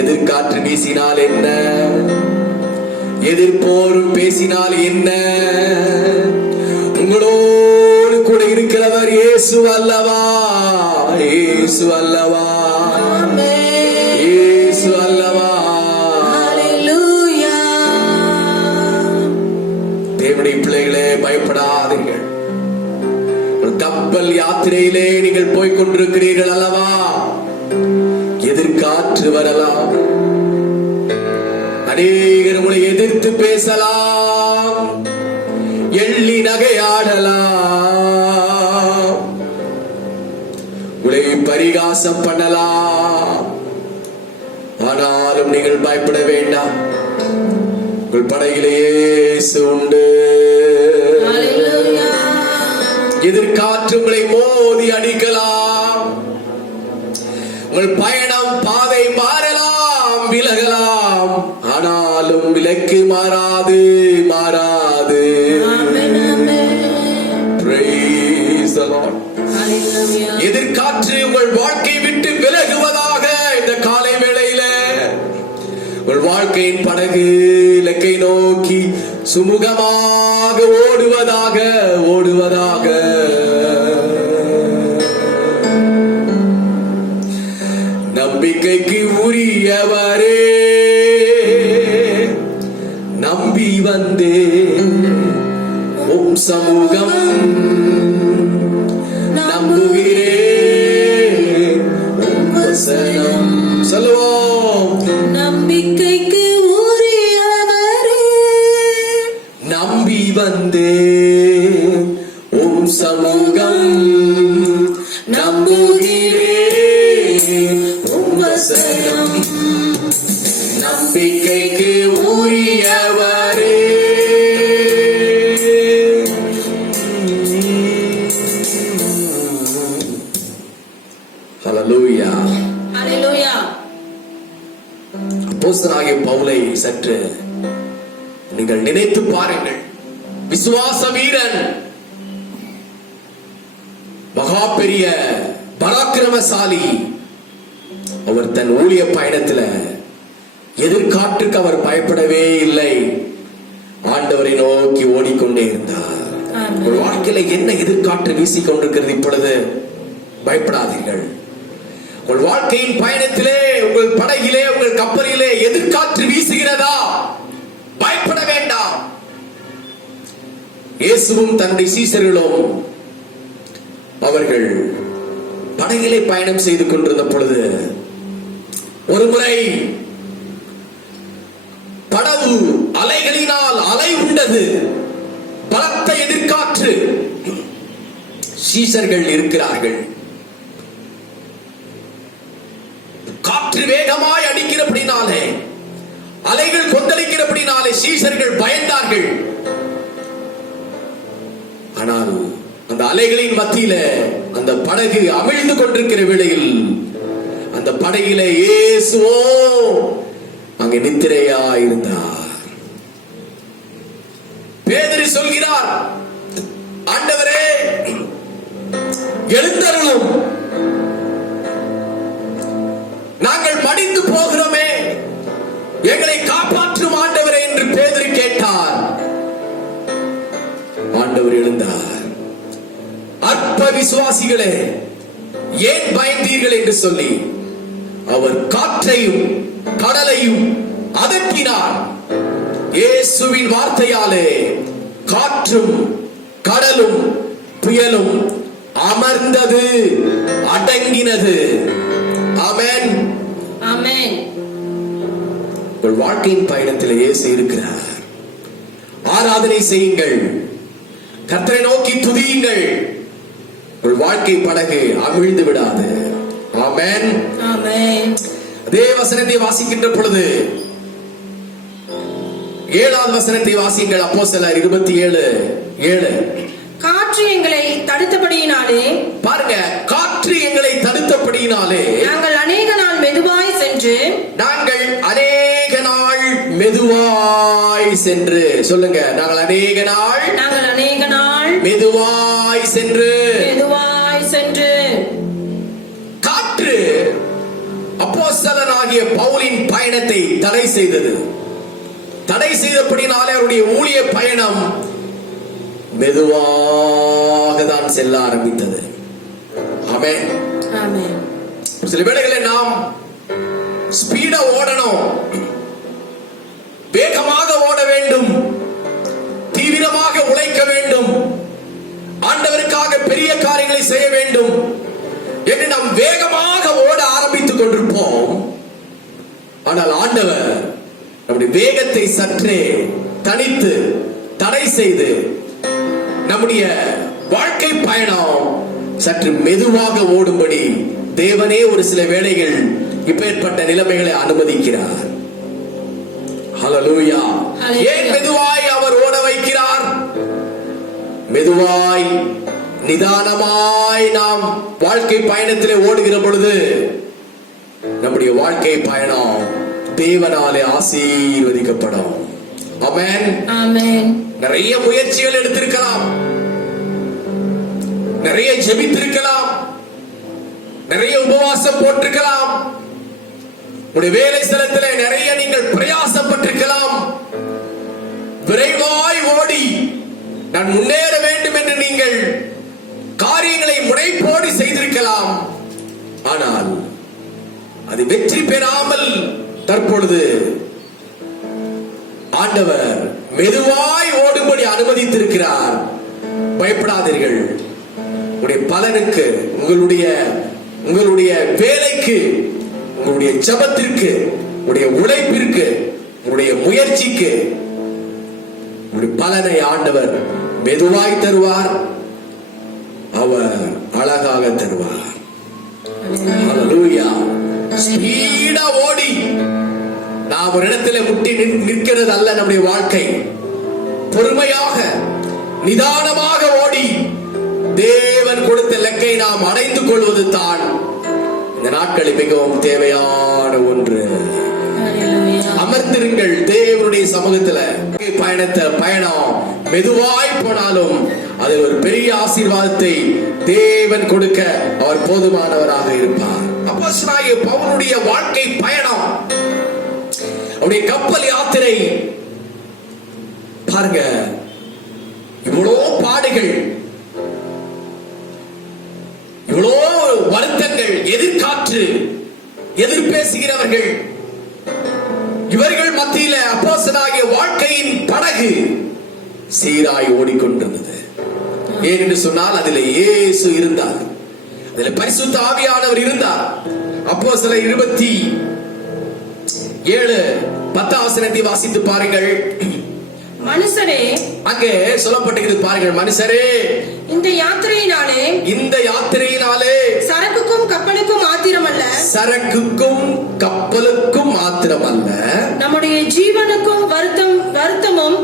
எதிர்காற்று வீசினால் என்ன, எதிர்ப்போரும் பேசினால் என்ன, உங்களோடு கூட இருக்கிறவர் இயேசு அல்லவா, இயேசு அல்லவா, இயேசு அல்லவா. ஹல்லேலூயா. தேவனுடைய பிள்ளைகளே, பயப்படாதீர்கள். ஒரு கப்பல் யாத்திரையிலே நீங்கள் போய்க் கொண்டிருக்கிறீர்கள் அல்லவா. எதிர்காற்று வரலாம், அநேகர் உங்களை எதிர்த்து பேசலாம், எள்ளி நகையாடலாம், உங்களை பரிகாசம் பண்ணலாம். ஆனாலும் நீங்கள் பயப்பட வேண்டாம். உங்கள் படகிலே இயேசு உண்டு. ஹல்லேலூயா. எதிர்காற்று உங்களை மோதி அடிக்கலாம். உங்கள் பயணம் பாதை மாறலாம், விலகலாம். ஆனாலும் விலக்கு மாறாது, மாறாது. ஆமென், ஆமென். Praise the Lord. ஹல்லேலூயா. எதிர்காற்று உங்கள் வாழ்க்கை விட்டு விலகுவதாக. இந்த காலை வேளையில உங்கள் வாழ்க்கையின் படகு இலக்கை நோக்கி சுமூகமாக ஓடுவதாக, ஓடுவதாக. நம்பிக்கைக்கு உரியவரே, நம்பி வந்தே உம் சமூகம் நம்புகிறேன், உம் வசனம். சொல்லுவோம். நம்பிக்கைக்கு உரியவரே, நம்பி வந்தே உம் சமூகம் நம்புகிறேன், உம் வசனம். நம்பிக்கைக்கு உரியவரே. ஹல்லேலூயா. ஹalleluya. அப்போஸ்தலனாகிய பவுலை சற்று நீங்கள் நினைத்து பாருங்கள். விசுவாச வீரன், மகா பெரிய பராக்கிரமசாலி. அவர் தன் ஊழிய பயணத்துல எதிர்காற்றுக்கு அவர் பயப்படவே இல்லை. ஆண்டவரை நோக்கி ஓடிக்கொண்டே இருந்தார். ஒரு வாழ்க்கையில என்ன எதிர்காற்று வீசிக் கொண்டிருக்கிறது இப்பொழுது? பயப்படாதீர்கள். உங்கள் வாழ்க்கையின் பயணத்திலே, உங்கள் படகிலே, உங்கள் கப்பலிலே எதிர்காற்று வீசுகிறதா? பயப்பட வேண்டாம். இயேசுவும் தன்னுடைய சீசர்களும் அவர்கள் படகிலே பயணம் செய்து கொண்டிருந்த பொழுது ஒரு முறை படகு அலைகளினால் அலை உண்டது. பலத்த எதிர்காற்று. சீசர்கள் இருக்கிறார்கள். காற்று வேகமாய் அடிக்கிறபடினாலே, அலைகள் கொந்தளிக்கிறபடினாலே சீசர்கள் பயந்தார்கள். ஆனால் அந்த அலைகளின் மத்தியில அந்த படகு அமிழ்ந்து கொண்டிருக்கிற வேளையில் அந்த படகில இயேசுவோ அங்கே நித்திரையா இருந்தார். பேதுரு சொல்கிறார், ஆண்டவரே எழுந்தருளும், நாங்கள் மடிந்து போகிறோமே, எங்களை காப்பாற்றும் ஆண்டவரே என்று பேதுரு கேட்டார். ஆண்டவர் எழுந்தார். அற்ப விசுவாசிகளே, ஏன் பயந்தீர்கள் என்று சொல்லி அவர் காற்றையும் கடலையும் அதட்டினார். இயேசுவின் வார்த்தையாலே காற்றும் கடலும் புயலும் அமர்ந்தது, அடங்கினது. ஆமென், ஆமென். உங்கள் வாழ்க்கையின் பயணத்தில் இயேசு இருக்கிறார். ஆராதனை செய்யுங்கள், கர்த்தரை நோக்கி துதியுங்கள். உங்கள் வாழ்க்கை படகு அமிழ்ந்து விடாது. ஆமென், ஆமென். அதே வசனத்தை வாசிக்கின்ற பொழுது 7வது வசனத்தை வாசியுங்கள். அப்போஸ்தலர் 27:7. காற்று எங்களை தடுத்தபடியினாலே, பாருங்க, காற்று எங்களை தடுத்தபடியினாலே நாங்கள் அநேக நாள் மெதுவாய் சென்று, நாங்கள் அநேக நாள் மெதுவாய் சென்று, சொல்லுங்க, நாங்கள் அநேக நாள் மெதுவாய் சென்று. காற்று அப்போஸ்தலனாகிய பவுலின் பயணத்தை தடை செய்தது. தடை செய்தபடினாலே அவருடைய ஊழிய பயணம் மெதுவாக தான் செல்ல ஆரம்பித்தது. ஆமென், ஆமென். சில வேளைகளில் நாம் ஸ்பீடா ஓடணும், வேகமாக ஓட வேண்டும், தீவிரமாக உழைக்க வேண்டும், ஆண்டவருக்காக பெரிய காரியங்களை செய்ய வேண்டும் என்று நாம் வேகமாக ஓட ஆரம்பித்துக் கொண்டிருப்போம். ஆனால் ஆண்டவர் நம்முடைய வேகத்தை சற்றே தனித்து தடை செய்து நம்முடைய வாழ்க்கை பயணம் சற்று மெதுவாக ஓடும்படி தேவனே ஒரு சில வேளைகள் இப்பேற்பட்ட நிலைமைகளை அனுமதிக்கிறார். ஹல்லேலூயா. ஏன் மெதுவாய் அவர் ஓட வைக்கிறார்? மெதுவாய் நிதானமாய் நாம் வாழ்க்கை பயணத்திலே ஓடுகிற பொழுது நம்முடைய வாழ்க்கை பயணம் தேவனாலே ஆசீர்வதிக்கப்படும். ஆமென், ஆமென். நிறைய முயற்சிகள் எடுத்திருக்கலாம், நிறைய ஜெபித்திருக்கலாம், நிறைய உபவாசம் போட்டிருக்கலாம், உடைய வேலை ஸ்தலத்திலே நிறைய நீங்கள் பிரயாசப்பட்டிருக்கலாம். விரைவாய் ஓடி நான் முன்னேற வேண்டும் என்று நீங்கள் காரியங்களை முனைப்போடு செய்திருக்கலாம். ஆனால் அது வெற்றி பெறாமல் தற்பொழுது ஆண்டவர் மெதுவாய் ஓடும்படி அனுமதித்திருக்கிறார். பயப்படாதீர்கள். உங்களுடைய பலனுக்கு, உங்களுடைய வேலைக்கு, உங்களுடைய ஜெபத்திற்கு, உங்களுடைய உழைப்பிற்கு, உங்களுடைய முயற்சிக்கு உங்களுடைய பலனை ஆண்டவர் மெதுவாய் தருவார். அவர் அழகாக தருவார். ஹல்லேலூயா. ஸ்பீடா ஓடி நாம் ஒரு இடத்துல முட்டி நிற்கிறது அல்ல நம்முடைய வாழ்க்கை. பொறுமையாக நிதானமாக ஓடி தேவன் கொடுத்த இலக்கை நாம் அடைந்து கொள்வது தான் இந்த நாட்களில் மிகவும் தேவையான ஒன்று. அமர்ந்திருங்கள் தேவனுடைய சமூகத்துல. பயணம் மெதுவாய் போனாலும் அதில் ஒரு பெரிய ஆசீர்வாதத்தை தேவன் கொடுக்க அவர் போதுமானவராக இருப்பார். அப்போஸ்தலனாகிய பவுலுடைய வாழ்க்கை பயணம், அவருடைய கப்பல் யாத்திரை பாருங்க. இவ்வளோ பாடுகள், இவ்வளோ வருத்தங்கள், எதிர்காற்று, எதிர் பேசுகிறவர்கள், இவர்கள் மத்தியில அப்போஸ்தலனாகிய வாழ்க்கையின் படகு சீராய் ஓடிக்கொண்டிருந்தது. ஏன் என்று சொன்னால் அதில் இயேசு இருந்தார், அதில் பரிசுத்த ஆவியானவர் இருந்தார். அப்போஸ்தலர் 27:10 வாசித்து பாருங்கள். மனுஷரே, அங்கே சொல்லப்பட்டிருக்கிறது பாருங்கள். மனுஷரே, இந்த யாத்திரையினாலே சரக்குக்கும் கப்பலுக்கும் மாத்திரமல்ல நம்முடைய ஜீவனுக்கும் வருத்தமும்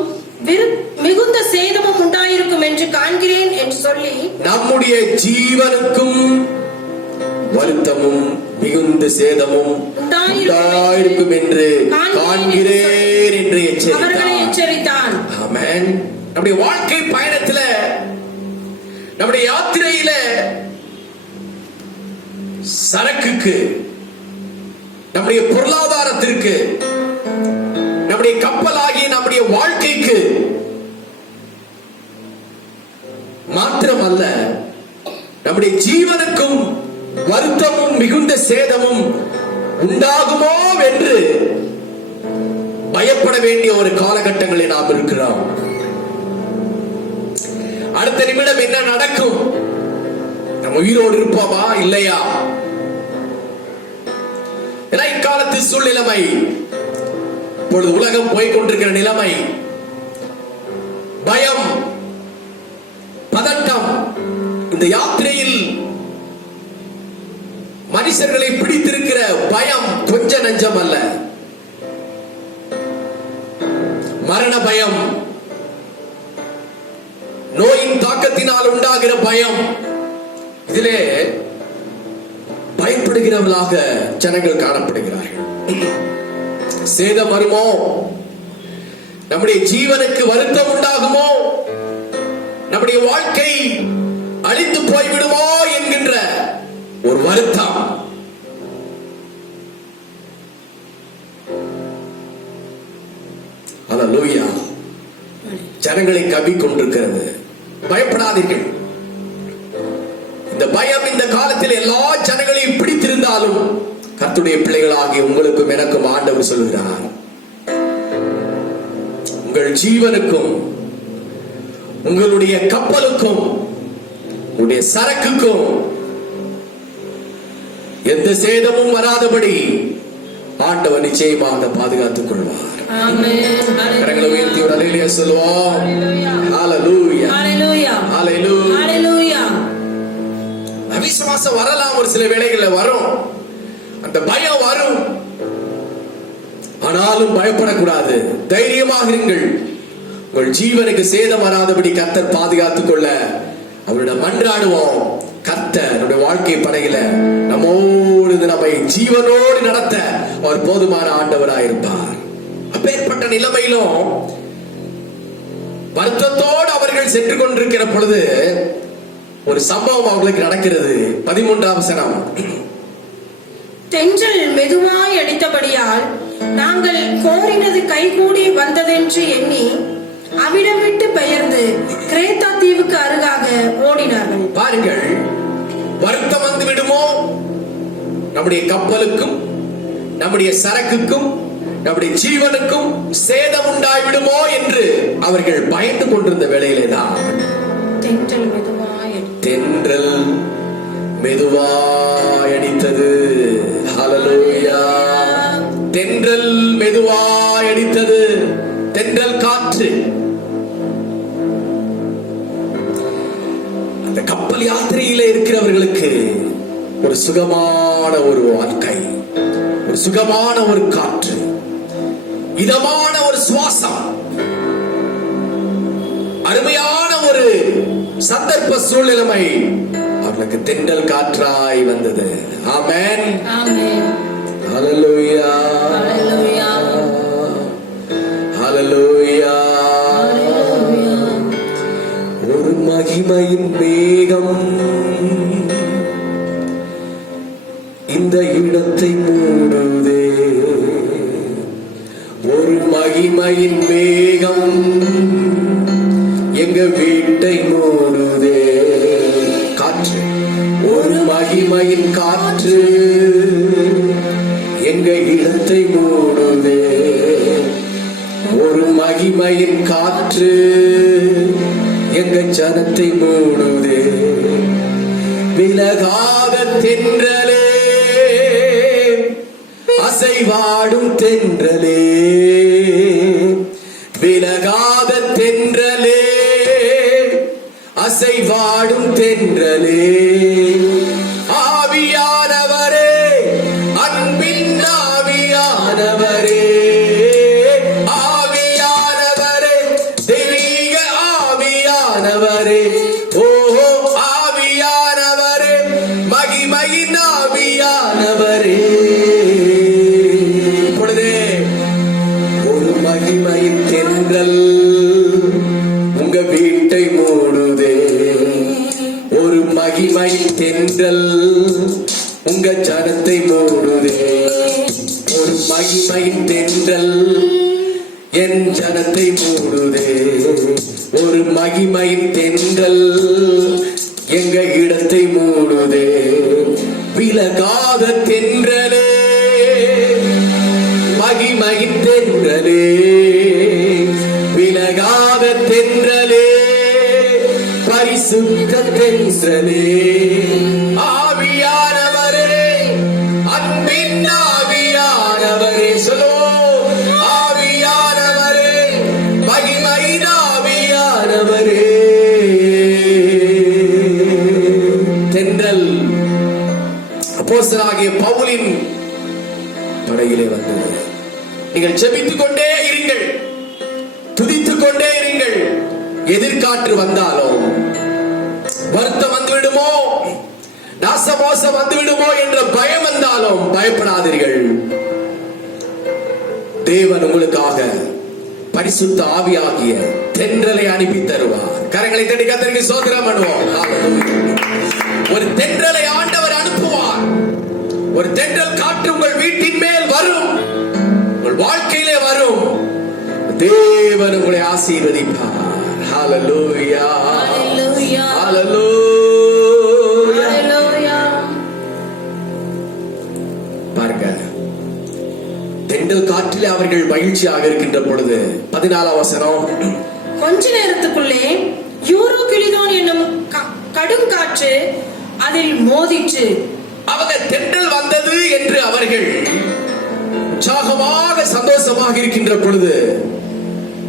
மிகுந்த சேதமும் உண்டாயிருக்கும் என்று காண்கிறேன் என்று சொல்லி, நம்முடைய ஜீவனுக்கும் வருத்தமும் மிகுந்த சேதமும் உண்டாயிருக்கும் என்று காண்கிறேன் என்று எச்சரித்தான். ஆமென். நம்முடைய வாழ்க்கை பயணத்துல, நம்முடைய யாத்திரையில சரக்குக்கு, நம்முடைய பொருளாதாரத்திற்கு, நம்முடைய கப்பலாகிய நம்முடைய வாழ்க்கைக்கு மாத்திரமல்ல, நம்முடைய ஜீவனுக்கும் வருத்தமும் மிகுந்த சேதமும் உண்டாகுமோ என்று பயப்பட வேண்டிய ஒரு காலகட்டங்களில் நாம் இருக்கிறோம். அடுத்த நிமிடம் என்ன நடக்கும்? நம்ம உயிரோடு இருப்போமா இல்லையா? இக்காலத்து சூழ்நிலைமை, இப்பொழுது உலகம் போய்கொண்டிருக்கிற நிலைமை, பயம், பதட்டம், இந்த யாத்திரையில் மனுஷர்களை பிடித்திருக்கிற பயம் கொஞ்ச நஞ்சம் அல்ல. மரண பயம், நோயின் தாக்கத்தினால் உண்டாகிற பயம், இதிலே பயப்படுகிறவர்களாக ஜனங்கள் காணப்படுகிறார்கள். சேதம் வருமோ, நம்முடைய ஜீவனுக்கு வருத்தம் உண்டாகுமோ, நம்முடைய வாழ்க்கை அழிந்து போய்விடுமோ என்கின்ற ஒரு வருத்தம். அல்லேலூயா. ஜனங்களை கவ்விக்கொண்டிருக்கிறது. பயப்படாதீர்கள். இந்த பயம் இந்த காலத்தில் எல்லா ஜனங்களையும் பிடித்திருந்தாலும் கர்த்தருடைய பிள்ளைகளாகிய உங்களுக்கும் எனக்கும் ஆண்டவர் சொல்கிறார், உங்கள் ஜீவனுக்கும், உங்களுடைய கப்பலுக்கும், உங்களுடைய சரக்குக்கும் எந்த சேதமும் வராதபடி ஆண்டவர் நிச்சயமாக பாதுகாத்துக் கொள்வார். கரங்களை உயர்த்தி ஒரு அல்லேலூயா சொல்லுவோம். ஹல்லேலூயா, ஹல்லேலூயா, ஹல்லேலூயா. அவிசுவாசம் வரலாம், ஒரு சில வேளைகள்ல வரும், அந்த பயம் வரும். ஆனாலும் பயப்படக்கூடாது, தைரியமாக இருங்கள். உங்கள் ஜீவனுக்கு சேதம் வராதபடி கர்த்தர் பாதுகாத்துக் கொள்ள அவரிடம் மன்றாடுவோம். கர்த்தர் நம்முடைய வாழ்க்கை படையில நம்மோடு, நம்மை ஜீவனோடு நடத்த அவர் போதுமான ஆண்டவராயிருப்பார். அப்பேற்பட்ட நிலைமையிலும் வருத்தத்தோடு அவர்கள் சென்று கொண்டிருக்கிற பொழுது ஒரு சம்பவம் அவர்களுக்கு நடக்கிறது. 13ஆம் வசனம். தென்றல் மெதுவாய் அடித்தபடியால் நாங்கள் கோரினது கைகூடி வந்ததென்று எண்ணி அவிடம் விட்டு பெயர்ந்து கிரேத்தா தீவுக்கு அருகாக ஓடினார்கள். பாருங்கள், வருத்தம் வந்து விடுமோ, நம்முடைய கப்பலுக்கும், நம்முடைய சரக்குக்கும், நம்முடைய ஜீவனுக்கும் சேதம் உண்டாய்விடுமோ என்று அவர்கள் பயந்து கொண்டிருந்த வேளையிலே தான் தென்றல் மெதுவாய் அடித்தது. ஹல்லேலூயா. தென்றல் மெதுவாய் அடித்தது. தென்றல் காற்று. அந்த கப்பல் யாத்திரையிலே இருக்கிறவர்களுக்கு ஒரு சுகமான ஒரு வாழ்க்கை, ஒரு சுகமான ஒரு காற்று, இதமான ஒரு சுவாசம், அருமையான ஒரு சந்தர்ப்ப சூழ்நிலைமை அவர்களுக்கு தென்றல் காற்றாய் வந்தது. ஆமென். ஆமென். ஹல்லேலூயா. ஹல்லேலூயா. ஹல்லேலூயா. ஒரு மகிமையின் மேகம் இந்த இடத்தை மூடுதே. ஒரு மகிமையின் மேகம் எங்க வீட்டை மூடுதே. காற்று, ஒரு மகிமையின் காற்று எங்க இடத்தை மூடுதே. ஒரு மகிமையின் காற்று எங்க ஜனத்தை மூடுதே. விலகாத தென்றலே, அசைவாடும் தென்றலே, விலகாத தென்றலே, அசைவாடும் தென்றலே, ஆவியானவரே, அன்பின் ஆவியானவரே, ஆவியானவரே, தெய்வீக ஆவியானவரே, ஓஹோ ஆவியானவரே, மகிமையின் ஆவியானவரே. இப்பொழுதே ஒரு மகிமையின் தென்றல் உங்க வீட்டை மூடுதே. ஒரு மகிமையின் தென்றல் உங்க ஜனத்தை மூடுதே. ஒரு மகிமையின் தென்றல் என் ஜனத்தை மூடுதே. ஒரு மகிமையின் தென்றல் எங்க இடத்தை மூடுதே. விலகாத தென்றலே, மகிமையின் தென்றலே, விலகாத தென்றலே, பரிசுத்த தென்றலே, ஆவியானவரே, அன்பின் ஆவியானவரே, சொல்லுவோம் ஆவியானவரே, மகிமையின் ஆவியானவரே. தென்றல் அப்போஸ்தலனாகிய பவுலின் படையிலே வந்தது. நீங்கள் ஜெபித்துக் கொண்டே இருங்கள், துதித்துக் கொண்டே இருங்கள். எதிர்காற்று வந்தாலும், வருத்தம் வந்துவிடுமோ, நாசமோசம் வந்துவிடுமோ என்ற பயம் வந்தாலும் பயப்படாதீர்கள். தேவன் உங்களுக்காக பரிசுத்த ஆவியாகிய தென்றலை அனுப்பி தருவார். கரங்களை தட்டி கர்த்தருக்கு ஸ்தோத்திரம் பண்ணுவோம். ஒரு தென்றலை ஆண்டவர் அனுப்புவார். ஒரு தென்றல் காற்று உங்கள் வீட்டின் மேல் வரும், உங்கள் வாழ்க்கையிலே வரும். தேவன் உங்களை ஆசீர்வதிப்பார். ஹல்லேலூயா. ஹல்லேலூயா. ஹல்லேலூயா. ஹல்லேலூயா. பாருங்க, தென்றல் காற்றிலே அவர்கள் மகிழ்ச்சியாக இருக்கின்ற பொழுது 14ஆம் வசனம், கொஞ்ச நேரத்துக்குள்ளே யூரோ கிளிதோன் என்னும் கடும் காற்று அதில் மோதிற்று. அவங்க தென்றல் வந்தது என்று அவர்கள் உற்சாகமாக சந்தோஷமாக இருக்கின்ற பொழுது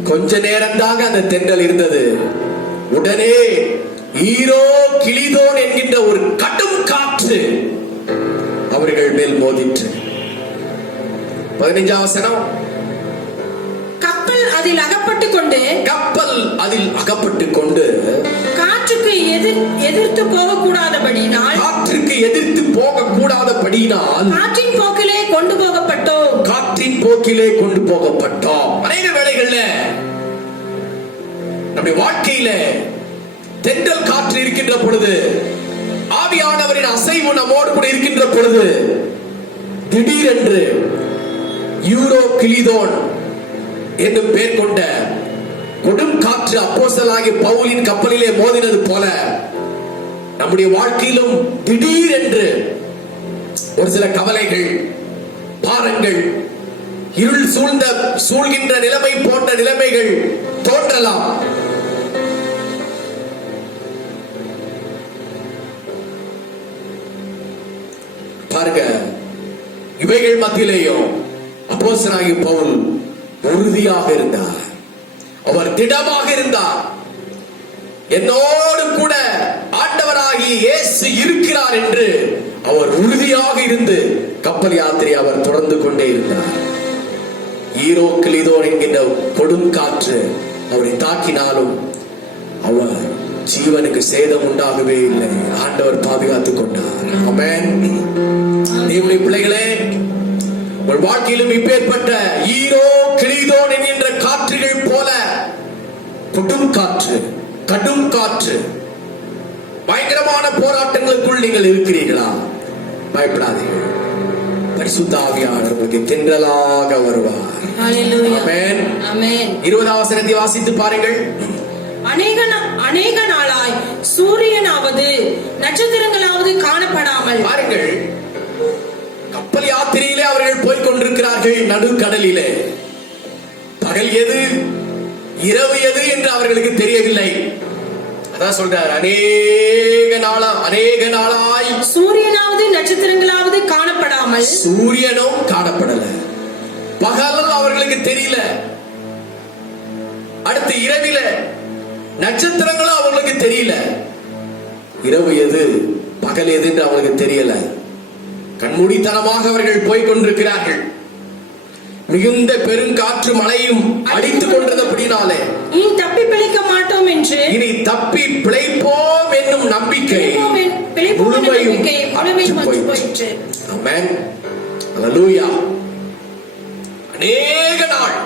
கொஞ்ச நேரம் தாங்க அந்த தென்றல் இருந்தது. உடனே ஈரோ கிளிதோன் என்கின்ற ஒரு கடும் காற்று அவர்கள் மேல் மோதிற்று. 15ஆம் வசனம், கப்பல் அதில் அகப்பட்டு கொண்டு, கப்பல் அதில் அகப்பட்டு கொண்டு காற்றுக்கு எதிர்த்து போகக்கூடாதபடியினால், காற்றுக்கு எதிர்த்து போகக்கூடாதபடியினால் காற்றின் போக்கிலே கொண்டு போகப்பட்டோம். காற்றின் போக்கிலே கொண்டு போகப்பட்டோம். அநேக வேளைகள்ல நம்முடைய வாழ்க்கையில தென்றல் காற்று இருக்கின்ற பொழுது, ஆவியானவரின் அசைவு நம்மோடு கூட இருக்கின்ற பொழுது, திடீரென்று யூரோ கிளிதோன் என்னும் பெயர் கொண்ட கொடும் காற்று அப்போஸ்தலனாகிய பவுலின் கப்பலிலே மோதினது போல நம்முடைய வாழ்க்கையிலும் திடீரென்று ஒரு சில கவலைகள், பாரங்கள், இருள் சூழ்கின்ற நிலைமை போன்ற நிலைமைகள் தோன்றலாம். பாருங்க, இவைகள் மத்தியிலேயும் அப்போஸ்தலனாகிய பவுல் உறுதியாக இருந்தார். அவர் திடமாக இருந்தார். என்னோடு கூட ஆண்டவராகிய இயேசு இருக்கிறார் என்று அவர் உறுதியாக இருந்து கப்பல் யாத்திரை அவர் தொடர்ந்து கொண்டே இருந்தார். ஈரோ கிளிதோன் என்கின்ற கொடும் காற்று அவரை தாக்கினாலும் அவர் ஜீவனுக்கு சேதம் உண்டாகவே இல்லை. ஆண்டவர் பாதுகாத்துக் கொண்டார். ஆமென். தேவனுடைய பிள்ளைகளே, உங்கள் வாழ்க்கையிலும் இப்பேற்பட்ட ஈரோ கிளீதோன் என்கின்ற காற்றுகள் போல கொடும் காற்று, கடும் காற்று, பயங்கரமான போராட்டங்களுக்குள் நீங்கள் இருக்கிறீர்களா? பயப்படாதீர்கள். பரிசுத்த ஆவியானவர் உங்களுக்கு தென்றலாக வருவார். ஹalleluya. ஆமென். ஆமென். 20ஆம் வசனத்தை வாசித்து பாருங்கள். அநேக நாளாய் சூரியனாவது நட்சத்திரங்களாவது காணப்படாமல். பாருங்கள், கப்பல் யாத்திரையிலே அவர்கள் போய் கொண்டிருக்கிறார்கள். நடுக்கடலிலே பகல் எது இரவு எது என்று அவர்களுக்கு தெரியவில்லை. அதான் சொல்றார், அநேக நாளாய் சூரியனாவது நட்சத்திரங்களாவது காணப்படாமல். சூரியனும் காணப்படல, பகலும் அவர்களுக்கு தெரியல. அடுத்து இரவில நட்சத்திரங்களும் அவர்களுக்கு தெரியல. இரவு எது பகல் எது என்று அவர்களுக்கு தெரியல. கண்மூடித்தனமாக அவர்கள் போய் கொண்டிருக்கிறார்கள். மிகுந்த பெருங்காற்று மழையும் அடித்துக் கொண்டிருந்தபடினாலே இனி தப்பி பிழைக்க மாட்டோம் என்று, இனி தப்பி பிழைப்போம் என்னும் நம்பிக்கை முழுமையும் அற்றுப் போயிற்று. ஆமென். ஹல்லேலூயா. அநேக நாள்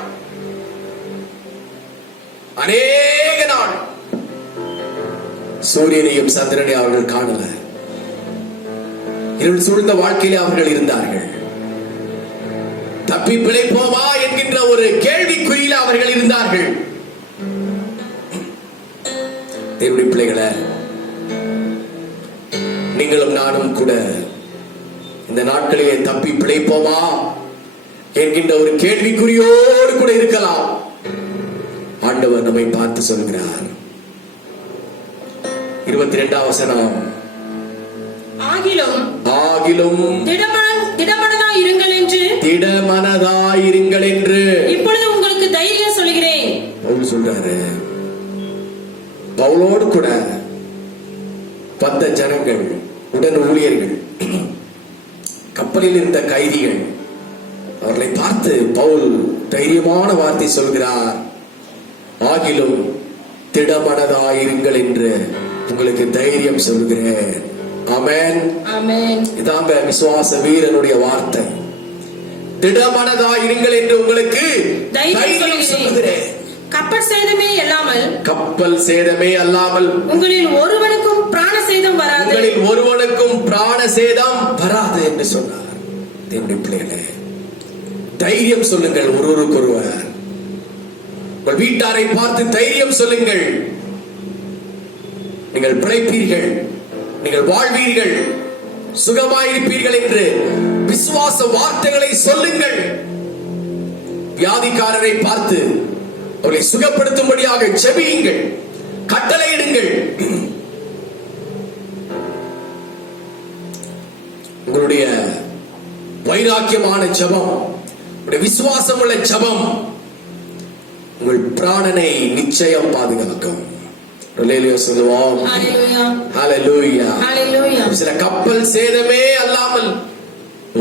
சூரியனையும் சந்திரனையும் அவர்கள் காணல. இருள் சூழ்ந்த வாழ்க்கையிலே அவர்கள் இருந்தார்கள். தப்பி பிழைப்போமா என்கின்ற ஒரு கேள்விக்குறியில அவர்கள் இருந்தார்கள். தேவனுடைய பிள்ளைகளே, நீங்களும் நானும் கூட இந்த நாட்களிலே தப்பி பிழைப்போமா என்கின்ற ஒரு கேள்விக்குறியோடு கூட இருக்கலாம். ஆண்டவர் நம்மை பார்த்து சொல்கிறார். 22ஆம் வசனம், ஆகிலும் திடமனதாயிருங்கள் என்று இப்பொழுது உங்களுக்கு தைரியம் சொல்கிறேன். பவுல் சொல்றாரு. பவுலோடு கூட வந்த ஜனங்கள், உடன் ஊழியர்கள், கப்பலில் இருந்த கைதிகள், அவர்களை பார்த்து பவுல் தைரியமான வார்த்தை சொல்கிறார். ஆகிலும் திடமனதாயிருங்கள் என்று உங்களுக்கு தைரியம் சொல்கிறேன். ஆமென். ஆமென். இதாங்க விசுவாச வீரனுடைய வார்த்தை. திடமனதாயிருங்கள் என்று உங்களுக்கு தைரியம் சொல்கிறேன். கப்பல் சேதமே அல்லாமல் உங்களில் ஒருவனுக்கும் பிராண சேதம் வராது என்று சொன்னார். தேவனுடைய பிள்ளைகளே, தைரியம் சொல்லுங்கள். ஒருவருக்கொருவர் உங்கள் வீட்டாரை பார்த்து தைரியம் சொல்லுங்கள். நீங்கள் பிழைப்பீர்கள், நீங்கள் வாழ்வீர்கள், சுகமாயிருப்பீர்கள் என்று விசுவாச வார்த்தைகளை சொல்லுங்கள். வியாதிக்காரரை பார்த்து அவரை சுகப்படுத்தும்படியாக ஜெபியுங்கள், கட்டளையிடுங்கள். உங்களுடைய வைராக்கியமான ஜெபம், உங்களுடைய விசுவாசம் உள்ள ஜெபம் உங்கள் பிராணனை நிச்சயம் பாதுகாக்கும். அல்லேலூயா சொல்லுவோம். ஹல்லேலூயா. சில கப்பல் சேதமே அல்லாமல்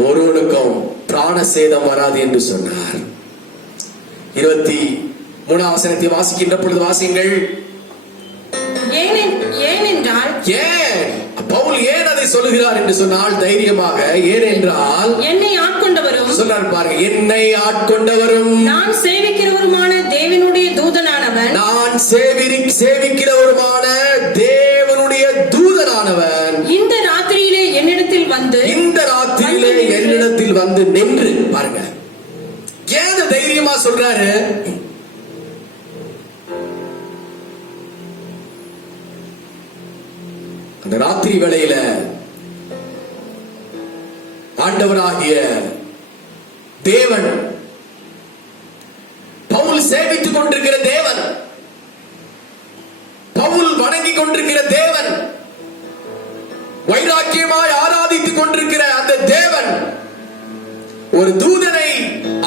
ஒருவனுக்கும் பிராண சேதம் வராது என்று சொன்னார். 23ஆம் வசனத்தை வாசிக்கின்ற பொழுது வாசிங்கள். ஏனென்றால், பவுல் ஏன் அதை சொல்லுகிறார் என்று சொன்னால் தைரியமாக, ஏனென்றால் என்னை ஆட்கொண்டவரும் சொன்னார் பாருங்க, என்னை ஆட்கொண்டவரும் நான் சேவிக்கிறவருமான தேவனுடைய தூதனானவன், நான் சேவிக்கிறவருமான தேவனுடைய தூதனானவன் இந்த ராத்திரியிலே என்னிடத்தில் வந்து நின்று. பாருங்க, ஏன் தைரியமா சொல்றாரு? அந்த ராத்திரி வேளையில ஆண்டவராகிய தேவன், பவுல் சேவித்துக் கொண்டிருக்கிற தேவன், பவுல் வணங்கிக் கொண்டிருக்கிற தேவன், வைராக்கியமாய் ஆராதித்துக் கொண்டிருக்கிற அந்த தேவன் ஒரு தூதனை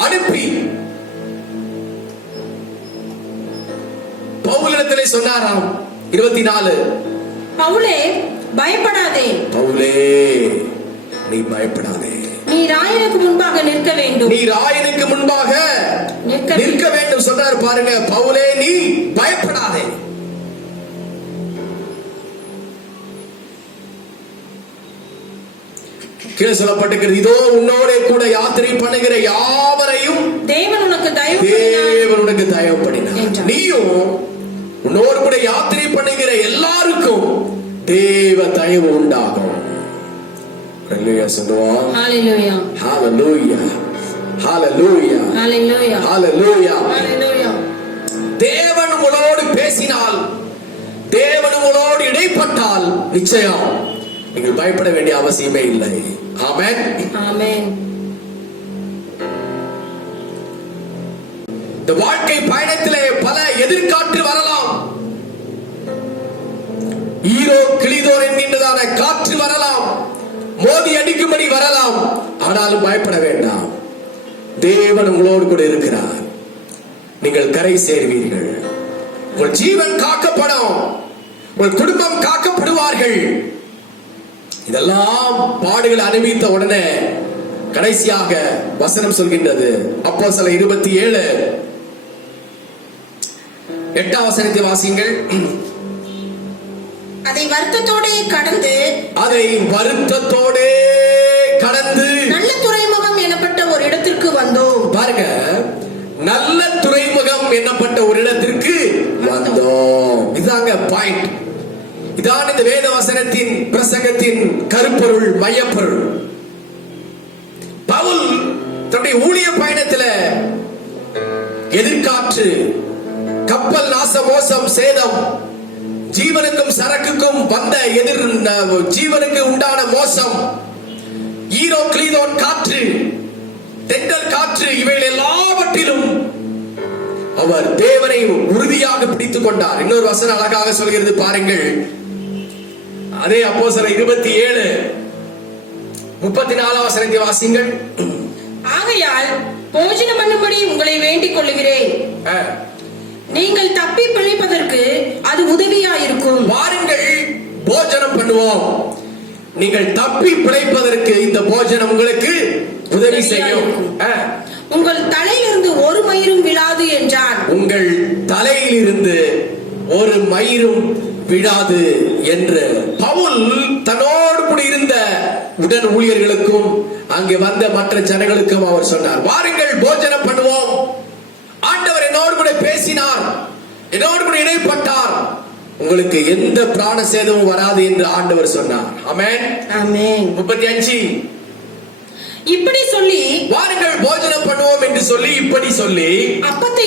அனுப்பி பவுலிடத்திலே சொன்னாராம். 24, பவுலே பயப்படாதே, பவுலே நீ பயப்படாதே, நீ ராயனுக்கு முன்பாக நிற்க வேண்டும், நீ ராயனுக்கு முன்பாக நிற்க வேண்டும் சொன்னார். பாருங்க, பவுலே நீ பயப்படாதே. கீழே சொல்லப்பட்டிருக்கிறது, இதோ உன்னோட கூட யாத்திரை பண்ணுகிற யாவரையும் தேவன் உனக்கு தேவன் உனக்கு தயவு பண்ணினார். என்றார். நீயும் உன்னோடு கூட யாத்திரை பண்ணுகிற எல்லாருக்கும் தேவ தயவு உண்டாகும். ஹல்லேலூயா சொல்லுவோம். ஹalleluya ஹalleluya ஹalleluya ஹalleluya ஹalleluya. ஹalleluya. தேவன் உங்களோடு பேசினால், தேவன் உங்களோடு இடைப்பட்டால் நிச்சயம் நீங்கள் பயப்பட வேண்டிய அவசியமே இல்லை. ஆமென் ஆமென். இந்த வாழ்க்கை பயணத்திலே பல எதிர்காற்று வரலாம். ஈரோ கிளிதோ என்கின்றதான காற்று வரலாம், மோதி அடிக்கும்படி வரலாம். ஆனாலும் பயப்பட வேண்டாம். தேவன் உங்களோடு கூட இருக்கிறார். நீங்கள் கரை சேர்வீர்கள். உங்கள் ஜீவன் காக்கப்படும், உங்கள் குடும்பம் காக்கப்படுவார்கள். இதெல்லாம் பாடுகள் அனுபவித்த உடனே கடைசியாக வசனம் சொல்கின்றது, அப்போஸ்தலர் 27:8 வசனத்தை வாசியுங்கள். அதை வருத்தத்தோடே கடந்து நல்ல துறைமுகம் எனப்பட்ட ஒரு இடத்திற்கு வந்தோம். பாருங்க, நல்ல துறைமுகம் என்னப்பட்ட ஒரு இடத்திற்கு வந்தோம். இதாங்க பாயிண்ட். இதான் இந்த வேத வசனத்தின் பிரசங்கத்தின் கருப்பொருள், மையப்பொருள். பவுல் தன்னுடைய ஊழிய பயணத்துல எதிர்காற்று, கப்பல் நாச மோசம் சேதம், ஜீவனுக்கும் சரக்குக்கும் வந்த ஜீவனுக்கு உண்டான மோசம், ஈரோ கிளீதோன் காற்று, தென்றல் காற்று, இவைகள் எல்லாவற்றிலும் அவர் தேவனை உறுதியாக பிடித்துக் கொண்டார். இன்னொரு வசனம் அழகாக சொல்கிறது பாருங்கள். அதே அப்போஸ்தலர் 27:34 வசனத்தை வாசிங்கள். ஆகையால் போஜனம் பண்ணும்படி உங்களை வேண்டிக் கொள்ளுகிறேன், நீங்கள் தப்பி பிழைப்பதற்கு அது உதவியா இருக்கும். வாருங்கள், போஜனம் பண்ணுவோம். நீங்கள் தப்பி பிழைப்பதற்கு இந்த போஜனம் உங்களுக்கு உதவி செய்யும். உங்கள் தலையிலிருந்து ஒரு மயிரும் விழாது என்றார். உங்கள் தலையிலிருந்து ஒரு மயிரும் விழாது என்று பவுல் தன்னோடு கூட இருந்த உடன் ஊழியர்களுக்கும் அங்கே வந்த மற்ற ஜனங்களுக்கும் அவர் சொன்னார், வாருங்கள் போஜனம் பண்ணுவோம். ஆண்டவர் என்னோடு கூட பேசினார், என்னோடு கூட இடைப்பட்டார், உங்களுக்கு எந்த பிராண சேதமும் வராது என்று ஆண்டவர் சொன்னார். ஆமென் ஆமென். 35 இப்படி சொல்லி வாருங்கள் போஜனம் பண்ணுவோம் என்று சொல்லி, இப்படி சொல்லி அப்பத்தை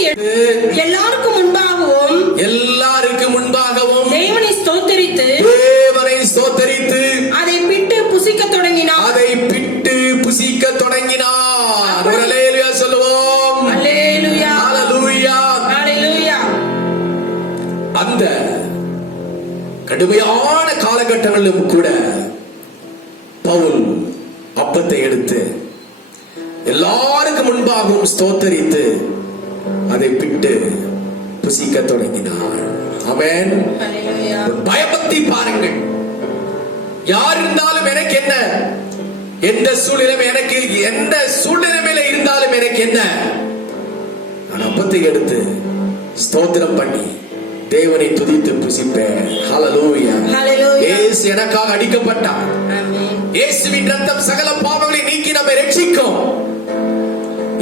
எல்லாருக்கும் முன்பாகவும் தேவனை ஸ்தோத்தரித்து அதை பிட்டு புசிக்க தொடங்கினார். ஒரு அல்லேலூயா சொல்லுவோம். அல்லேலூயா ஹalleluya ஹalleluya. அந்த கடுமையான காலகட்டங்களிலும் கூட பவுல் அப்பத்தை எடுத்து எல்லாருக்கும் முன்பாகவும் ஸ்தோத்தரித்து அதை பிட்டு புசிக்க தொடங்கினார். ஆமென். பயபக்தி பாருங்கள். யார் இருந்தாலும் எனக்கு என்ன, எந்த சூழ்நிலையில இருந்தாலும் எனக்கு என்ன, நான் அப்பத்தை எடுத்து ஸ்தோத்திரம் பண்ணி தேவனை துதித்து புசிப்பேன். ஹalleluya ஹalleluya. இயேசு எனக்காக அடிக்கப்பட்டார். ஆமென். இயேசுவின் இரத்தம் சகல பாவங்களை நீக்கி நம்மை ரட்சிக்கும்.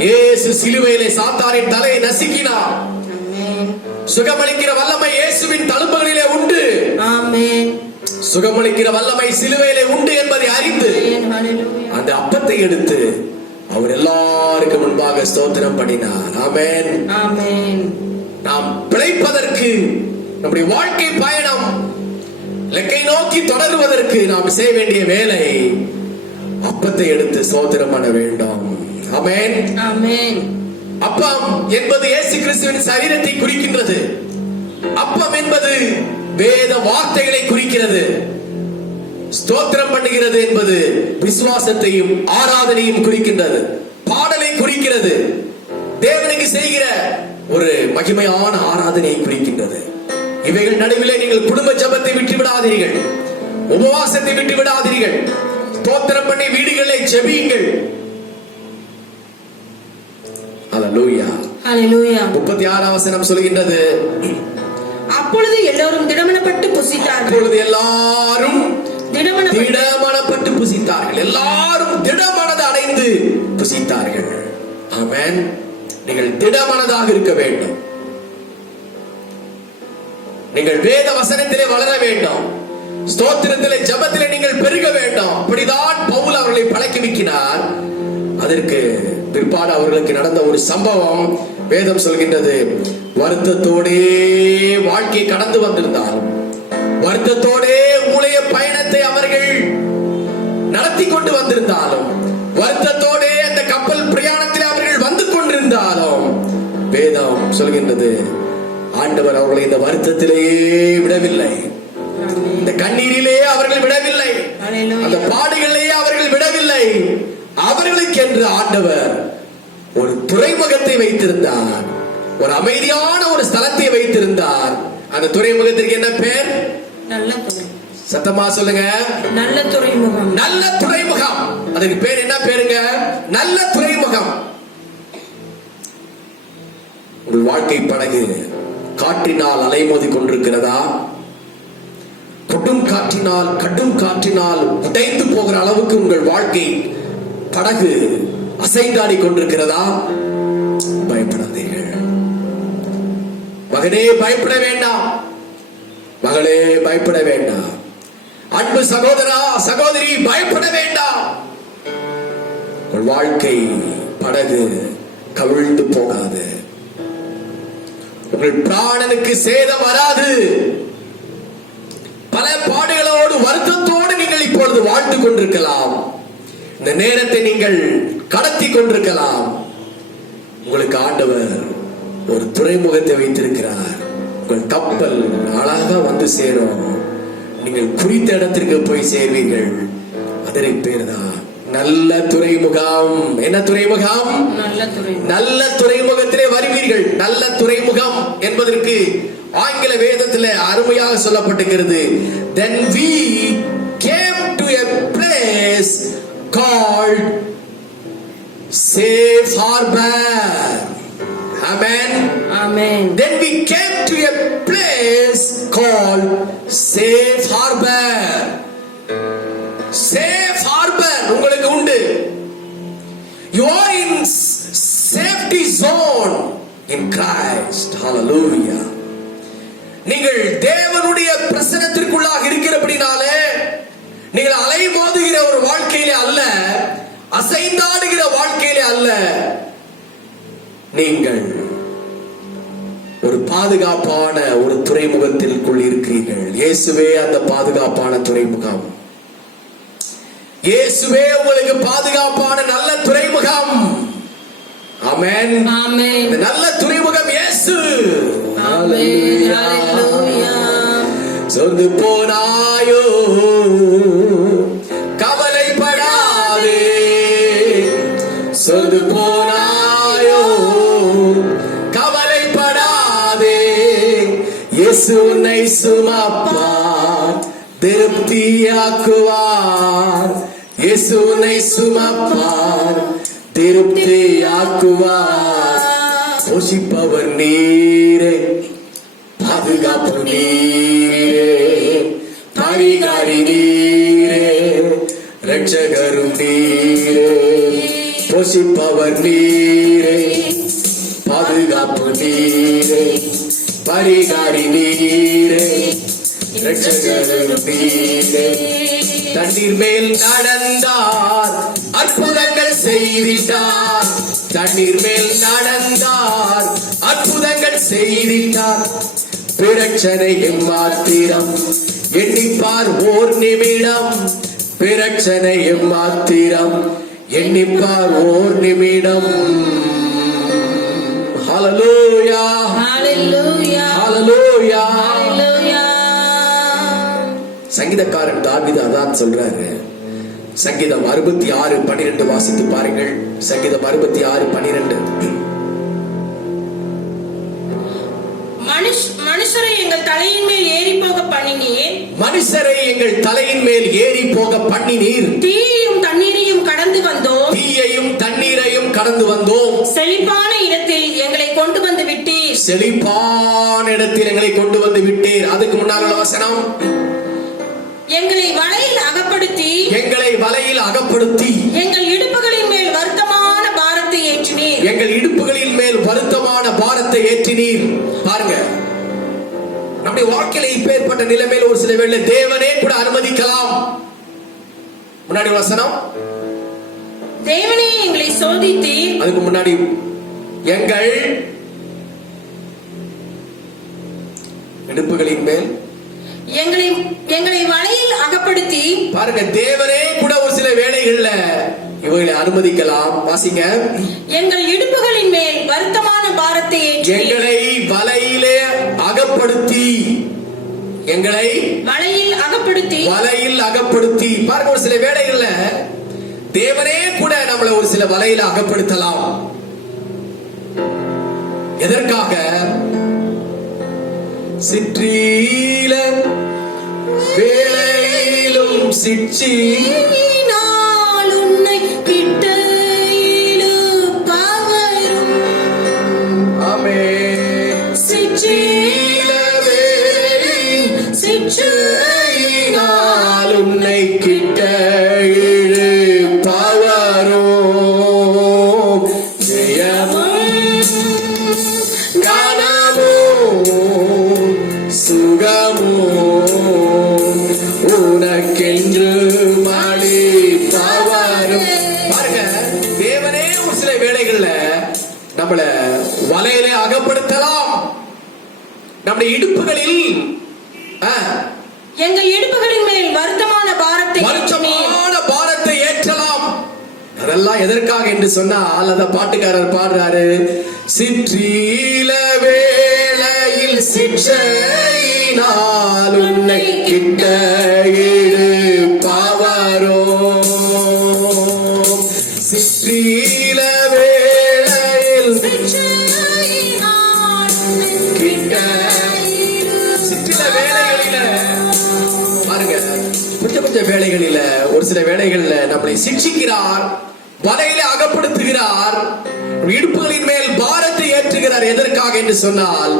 இயேசு சிலுவையிலே சாத்தானின் தலையை நசுக்கினார். ஆமென். சுகமளிக்கிற வல்லமை இயேசுவின் தழும்புகளிலே உண்டு. ஆமென். சுகமளிக்கிற வல்லமை சிலுவையிலே உண்டு என்பதை அறிந்து அந்த அப்பத்தை எடுத்து அவர் எல்லாருக்கும் முன்பாக ஸ்தோத்திரம் பண்ணினார். ஆமென் ஆமென். நாம் பிழைப்பதற்கு, நம்முடைய வாழ்க்கை பயணம் இலக்கை நோக்கி தொடருவதற்கு நாம் செய்ய வேண்டிய வேலை அப்பத்தை எடுத்து ஸ்தோத்திரம் பண்ண வேண்டும். ஆமென் ஆமென். அப்பம் என்பது இயேசு கிறிஸ்துவின் சரீரத்தை குறிக்கின்றது. அப்பம் என்பது வேத வார்த்தைகளை குறிக்கிறது. ஸ்தோத்திரம் பண்ணுகிறது என்பது விசுவாசத்தையும் ஆராதனையும் குறிக்கின்றது, பாடலை குறிக்கிறது, தேவனுக்கு செய்கிற ஒரு மகிமையான ஆராதனையை குறிக்கின்றது. இவைகள் நடுவிலே நீங்கள் குடும்ப ஜெபத்தை விட்டு விடாதீர்கள், உபவாசத்தை விட்டு விடாதீர்கள். ஸ்தோத்திரம் பண்ணி வீடுகளை ஜெபியுங்கள். ஹalleluya ஹalleluya. 36 வசனம் சொல்கின்றது, அப்பொழுது எல்லாரும் திடமனப்பட்டு புசித்தார்கள். எல்லாரும் திடமனதை அடைந்து புசித்தார்கள். ஆமென். நீங்கள் திடமனதாக இருக்க வேண்டும். நீங்கள் வேத வசனத்திலே வளர வேண்டும். ஸ்தோத்திரத்திலே ஜெபத்திலே நீங்கள் பெருக வேண்டும். அப்படிதான் பவுல் அவர்களை பழக்கிவிக்கிறார். அதற்கு பிற்பாடு அவர்களுக்கு நடந்த ஒரு சம்பவம் வேதம் சொல்கின்றது. வருத்தத்தோடே வாழ்க்கை கடந்து வந்திருந்தார். வருத்தத்தோடே ஊழிய பயணத்தை அவர்கள் நடத்தி கொண்டு வந்திருந்தாலும், வருத்தத்தோடே அந்த கப்பல் பிரயாணத்தில் அவர்கள் வந்து கொண்டிருந்தாலும், வேதம் சொல்கின்றது ஆண்டவர் அவர்களை இந்த வருத்தத்திலேயே விடவில்லை. இந்த கண்ணீரிலே அவர்கள் விடவில்லை. அந்த பாடுகளிலேயே அவர்கள் விடவில்லை. அவர்களுக்கு என்று ஆண்டவர் ஒரு துறைமுகத்தை வைத்திருந்தார். ஒரு அமைதியான ஒரு ஸ்தலத்தை வைத்திருந்தார். அந்த துறைமுகத்திற்கு என்ன பேர்? நல்ல துறைமுகம். சத்தமா சொல்லுங்க. நல்ல துறைமுகம். நல்ல துறைமுகம். அதுக்கு பேர் என்ன பேருங்க? நல்ல துறைமுகம். உங்கள் வாழ்க்கை படகு காற்றினால் அலைமோதி கொண்டிருக்கிறதா? கடும் காற்றினால் உடைந்து போகிற அளவுக்கு உங்கள் வாழ்க்கை படகு அசைந்தாடி கொண்டிருக்கிறதா? பயப்படாதீர்கள். மகனே பயப்பட வேண்டாம். மகளே பயப்பட வேண்டாம். அன்பு சகோதரா சகோதரி பயப்பட வேண்டாம். உங்கள் வாழ்க்கை படகு கவிழ்ந்து போகாது. உங்கள் பிராணனுக்கு சேதம் வராது. பல பாடுகளோடு வருத்தத்தோடு நீங்கள் இப்பொழுது வாழ்ந்து கொண்டிருக்கலாம். இந்த நேரத்தை நீங்கள் கடத்தி கொண்டிருக்கலாம். உங்களுக்கு ஆண்டவர் ஒரு துறைமுகத்தை வைத்திருக்கிறார். உங்கள் கப்பல் அழகா வந்து சேரும். நீங்கள் குறித்த இடத்திற்கு போய் சேர்வீர்கள். அதற்கு பேர் தான் நல்ல துறைமுகம். என்ன துறைமுகம்? நல்ல துறைமுகத்திலே வருவீர்கள். நல்ல துறைமுகம் என்பதற்கு ஆங்கில வேதத்தில் அருமையாக சொல்லப்பட்டிருக்கிறது. Then we came to a place called safe harbor. Amen. Amen. Then we came to a place called safe harbor. Safe harbor உங்களுக்கு உண்டு. You are in safety zone in Christ. Hallelujah. நீங்கள் தேவனுடைய பிரசன்னத்திற்குள்ளாக இருக்கிறபடினாலே நீங்கள் அலைமோதுகிற ஒரு வாழ்க்கையிலே அல்ல, அசைந்தாடுகிற வாழ்க்கையிலே அல்ல, நீங்கள் ஒரு பாதுகாப்பான ஒரு துறைமுகத்திற்குள் இருக்கிறீர்கள். இயேசுவே அந்த பாதுகாப்பான துறைமுகம். இயேசுவே உங்களுக்கு பாதுகாப்பான நல்ல துறைமுகம். ஆமென். ஆமென். இந்த நல்ல துறைமுகம் இயேசு. ஆமென். ஹalleluya. சொந்து போனாயோ கவலைப்படாதே. சொந்து போனாயோ கவலைப்படாதே. இயேசு உன்னை சுமப்பார், திருப்தியாக்குவார். இயேசு உன்னை சுமப்பார், திருப்தியாக்குவார். போஷிப்பவர் நீரே, பாதுகாப்பு நீரே, பரிகாரி நீரே, ரட்சகரும் நீரே. போஷிப்பவர் நீரே, பாதுகாப்பு நீரே, பரிகாரி நீரே, ரட்சகரும் நீரே. தண்ணீர் மேல் நடந்தார், அற்புதங்கள் செய்திட்டார். தண்ணீர் மேல் நடந்தார், அற்புதங்கள் செய்திட்டார். பிரச்சனை எம்மாத்திரம் எண்ணிப்பார் ஓர் நிமிடம். பிரச்சனை எம்மாத்திரம் எண்ணிப்பார் ஓர் நிமிடம். ஹalleluya, ஹalleluya, ஹalleluya, ஹalleluya. சங்கீதக்காரன் தாவீது அதான் சொல்றாரு. சங்கீதம் 66:12 வாசித்து பாருங்கள். சங்கீதம் 66:12. மனுஷரை எங்கள் தலையின் மேல் ஏறி போக பண்ணினீர். மனுஷரை எங்கள் தலையின் மேல் ஏறி போக பண்ணினீர். தீயையும் தண்ணீரையும் கடந்து வந்தோம். தீயையும் தண்ணீரையும் கடந்து வந்தோம். செழிப்பான இடத்தில் எங்களை கொண்டு வந்து விட்டீர். செழிப்பான இடத்தில் எங்களை கொண்டு வந்து விட்டீர். அதுக்கு முன்னால் உள்ள வசனம் எங்களை வலையில் அகப்படுத்தி எங்களை வலையில் அகப்படுத்தி எங்கள் இடுப்புகளின் மேல் வருத்தமான பாரத்தை ஏற்றினீர். எங்கள் இடுப்புகளின் மேல் வருத்தமான பாரத்தை ஏற்றினீர். பாருங்க, நம்முடைய வாழ்க்கையில இப்பேற்பட்ட நிலைமையில் ஒரு சில வேளை தேவனே கூட அனுமதிக்கலாம். முன்னாடி வசனம், தேவனே எங்களை சோதித்தீர். அதுக்கு முன்னாடி எங்கள் இடுப்புகளின் மேல் எங்களை வலையில் அகப்படுத்தி. பாருங்க, தேவனே கூட ஒரு சில வேளைகள்ல இவர்களை அனுமதிக்கலாம். வாசிங்க, எங்கள் இடுப்புகளின் மேல் வருத்தமான பாரத்தை ஏற்றி எங்களை வலையிலே அகப்படுத்தி, எங்களை வலையில் அகப்படுத்தி. பாருங்க, ஒரு சில வேளைகள்ல தேவனே கூட நம்மளை ஒரு சில வலையில அகப்படுத்தலாம். எதற்காக? சிற்றீல வேளையிலும் சிற்றினால் உன்னை விட்டு இழுப்பவரும். ஆமென். சிற்றில சிற்றினால் உன்னை கிட்ட இழுப்பவரும் ஜெயமும் கனமும் சுகமும் உனக்கென்று அளிப்பவரும். பாருங்க, தேவனே ஒரு சில வேளைகள்ல நம்மள வலையில அகப்படுத்தலாம். நம்முடைய இடுப்புகளில் எங்கள் இடுப்புகளின் மேல் வருத்தமான பாரத்தை ஏற்றலாம். அதெல்லாம் எதற்காக என்று சொன்னால், அந்த பாட்டுக்காரர் பாடுறாரு, சிற்றீல வேளையில் சிற்றையினால் உன்னை கிட்ட இழுப்பவரும். சிற்றீல வேளையில் கிட்ட, சிற்றில வேளைகளில பாருங்க, கொஞ்சம் வேளைகளில ஒரு சில வேளைகள்ல நம்மளை சிக்ஷிக்கிறார், வலையில அகப்படுத்துகிறார், இடுப்புகளின் மேல் பாரத்தை ஏற்றுகிறார். எதற்காக என்று சொன்னால்,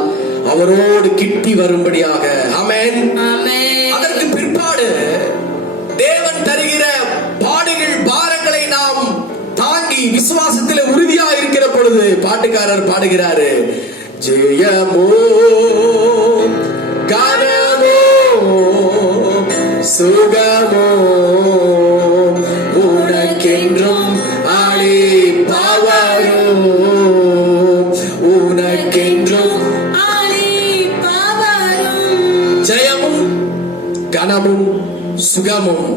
அவரோடு கிட்டி வரும்படியாக. ஆமென். அதற்கு பிற்பாடு தேவன் தருகிற பாடுகள் பாரங்களை நாம் தாங்கி விசுவாசத்தில் உறுதியா இருக்கிற பொழுது பாட்டுக்காரர் பாடுகிறாரு, ஜெயமோ கனமோ சுகமோ உனக்கென்றும் அளிப்பவரும், உனக்கென்றும் ஜெயமும் கனமும் சுகமும்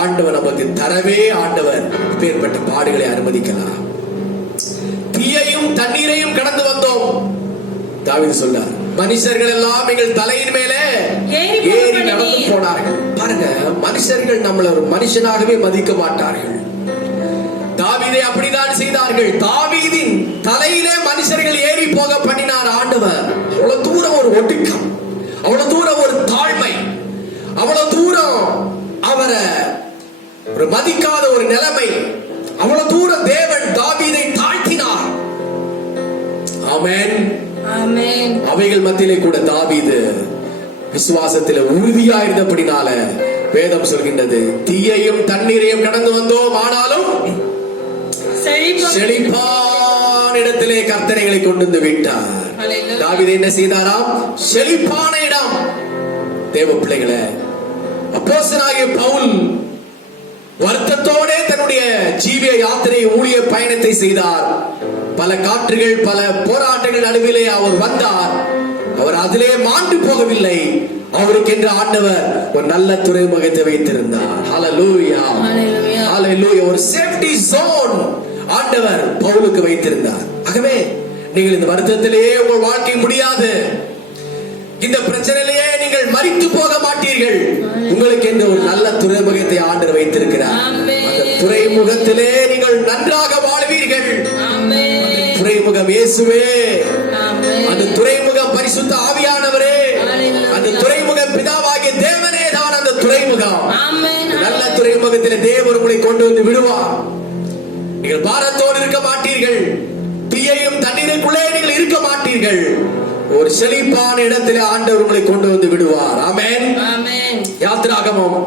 ஆண்டவர் நமக்கு தரவே ஆண்டவர் இப்பேற்பட்ட பாடுகளை அனுமதிக்கலாம். தீயையும் தண்ணீரையும் கடந்து வந்தோம். தாவீது சொன்னார், மனுஷர்கள் எல்லாம் எங்கள் தலையின் மேலே ஏறி நடந்து போனார்கள். பாருங்க, மனுஷர்கள் நம்மள ஒரு மனுஷனாகவே மதிக்க மாட்டார்கள். தாவீதை அப்படிதான் செய்தார்கள். தாவீதின் தலையிலே மனுஷர்கள் ஏறி போக பண்ணினார் ஆண்டவர். அவ்வளவு தூரம் ஒரு ஒடுக்கம், அவ்வளவு தூரம் ஒரு தாழ்மை, அவ்வளவு தூரம் அவரை ஒரு மதிக்காத ஒரு நிலைமை, அவ்வளவு தூரம் தேவன் தாவீதை தாழ்த்தினார். ஆமென். அவைகள் மத்தியிலே கூட தாவீது விசுவாசத்தில் உறுதியா இருந்தபடினால வேதம் சொல்கின்றது, தீயையும் தண்ணீரையும் கடந்து வந்தோம், ஆனாலும் செழிப்பான இடத்திலே கர்த்தரைகளை கொண்டு வந்து விட்டார். தாவீது என்ன செய்தாராம்? செழிப்பான இடம். தேவ பிள்ளைகளை, அப்போஸ்தலனாகிய பவுல் வருத்தத்தோட தன்னுடைய ஜீவிய யாத்திரை ஊழிய பயணத்தை செய்தார். பல காற்றுகள், பல போராட்டங்கள் நடுவிலே அவர் வந்தார். அவர் அதிலே மாண்டு போகவில்லை. அவருக்கு என்று ஆண்டவர் ஒரு நல்ல துறைமுகத்தை வைத்திருந்தார். ஹல்லேலூயா, ஹல்லேலூயா. ஒரு சேஃப்டி ஜோன் ஆண்டவர் பவுலுக்கு வைத்திருந்தார். ஆகவே நீங்கள் இந்த வருத்தத்திலேயே உங்கள் வாழ்க்கை முடியாது, இந்த பிரச்சனையிலேயே நீங்கள் மரித்து போக மாட்டீர்கள். உங்களுக்கு என்று ஒரு நல்ல துறைமுகத்தை ஆண்டவர் வைத்திருக்கிறார். அந்த துறைமுகத்திலே நீங்கள் நன்றாக வாழ்வீர்கள். துறைமுகம் இயேசுவே, அந்த துறைமுகம் பரிசுத்த ஆவியானவரே, அந்த துறைமுகம் பிதாவாகிய தேவனே தான் அந்த துறைமுகம். நல்ல துறைமுகத்தில் தேவன் உங்களை கொண்டு வந்து விடுவார். நீங்கள் பாரத்தோடு இருக்க மாட்டீர்கள், தீயையும் தண்ணீருக்குள்ளே நீங்கள் இருக்க மாட்டீர்கள். ஒரு செழிப்பான இடத்திலே ஆண்டவர் உங்களை கொண்டு வந்து விடுவார். ஆமென். ஆமென். யாத்திராகமம்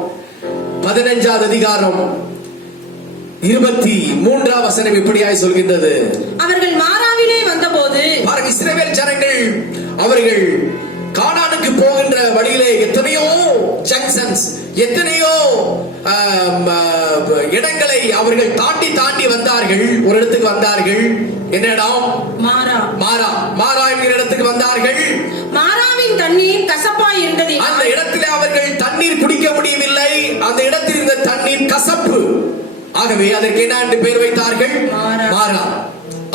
15வது அதிகாரம் 23வது வசனம் இப்படியாய் சொல்கின்றது. அவர்கள் மாராவிலே வந்தபோது பாருங்க, இஸ்ரவேல் ஜனங்கள் அவர்கள் கானானுக்கு போகின்ற வழியிலே எத்தனையோ ஜங்ஷன்ஸ், எத்தனையோ இடங்களை அவர்கள் தாண்டி தாண்டி வந்தார்கள். ஒரு இடத்துக்கு வந்தார்கள். என்ன இடம்? மாரா. மாரா. மாரா என்கிற இடத்துக்கு வந்தார்கள். மாராவின் தண்ணீர் கசப்பாய் இருந்தது. அந்த இடத்திலே அவர்கள் தண்ணீர் குடிக்க முடியவில்லை. அந்த இடத்தில் இருந்த தண்ணீர் கசப்பு. ஆகவே அதற்கு என்ன என்று பெயர் வைத்தார்கள்? மாரா.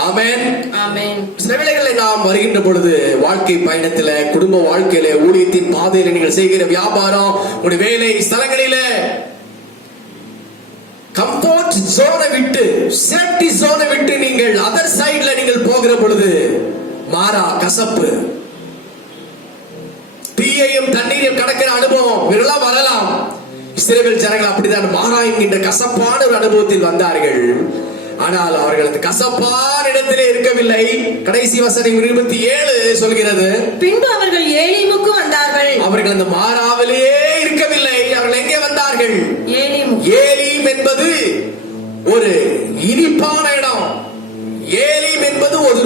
ஆமென். ஆமென். சில வேளைகளை நாம் வருகின்ற பொழுது வாழ்க்கை பயணத்தில, குடும்ப வாழ்க்கையில, ஊழியத்தின் பாதையில, நீங்கள் செய்கிற வியாபாரம், உங்களுடைய வேலை ஸ்தலங்களில கம்ஃபர்ட் ஜோனை விட்டு, சேஃப்டி ஜோனை விட்டு நீங்கள் அதர் சைடுல நீங்கள் போகிற பொழுது மாறா கசப்பு, தீயையும் தண்ணீரையும் கடக்கிற அனுபவம் இதெல்லாம் வரலாம். இஸ்ரவேல் ஜனங்கள் அப்படித்தான் மாறா என்கின்ற கசப்பான ஒரு அனுபவத்தில் வந்தார்கள். ஆனால் அவர்கள் அந்த கசப்பான இடத்திலே இருக்கவில்லை. கடைசி வசனம் 27 சொல்கிறது, பின்பு அவர்கள் ஏலிமுக்கு வந்தார்கள். அவர்கள் அந்த மாறாவிலேயே இருக்கவில்லை. அவர்கள் எங்கே வந்தார்கள்? ஏலிம். ஏலீம் என்பது ஒரு இனிப்பான இடம். ஏலீம் என்பது ஒரு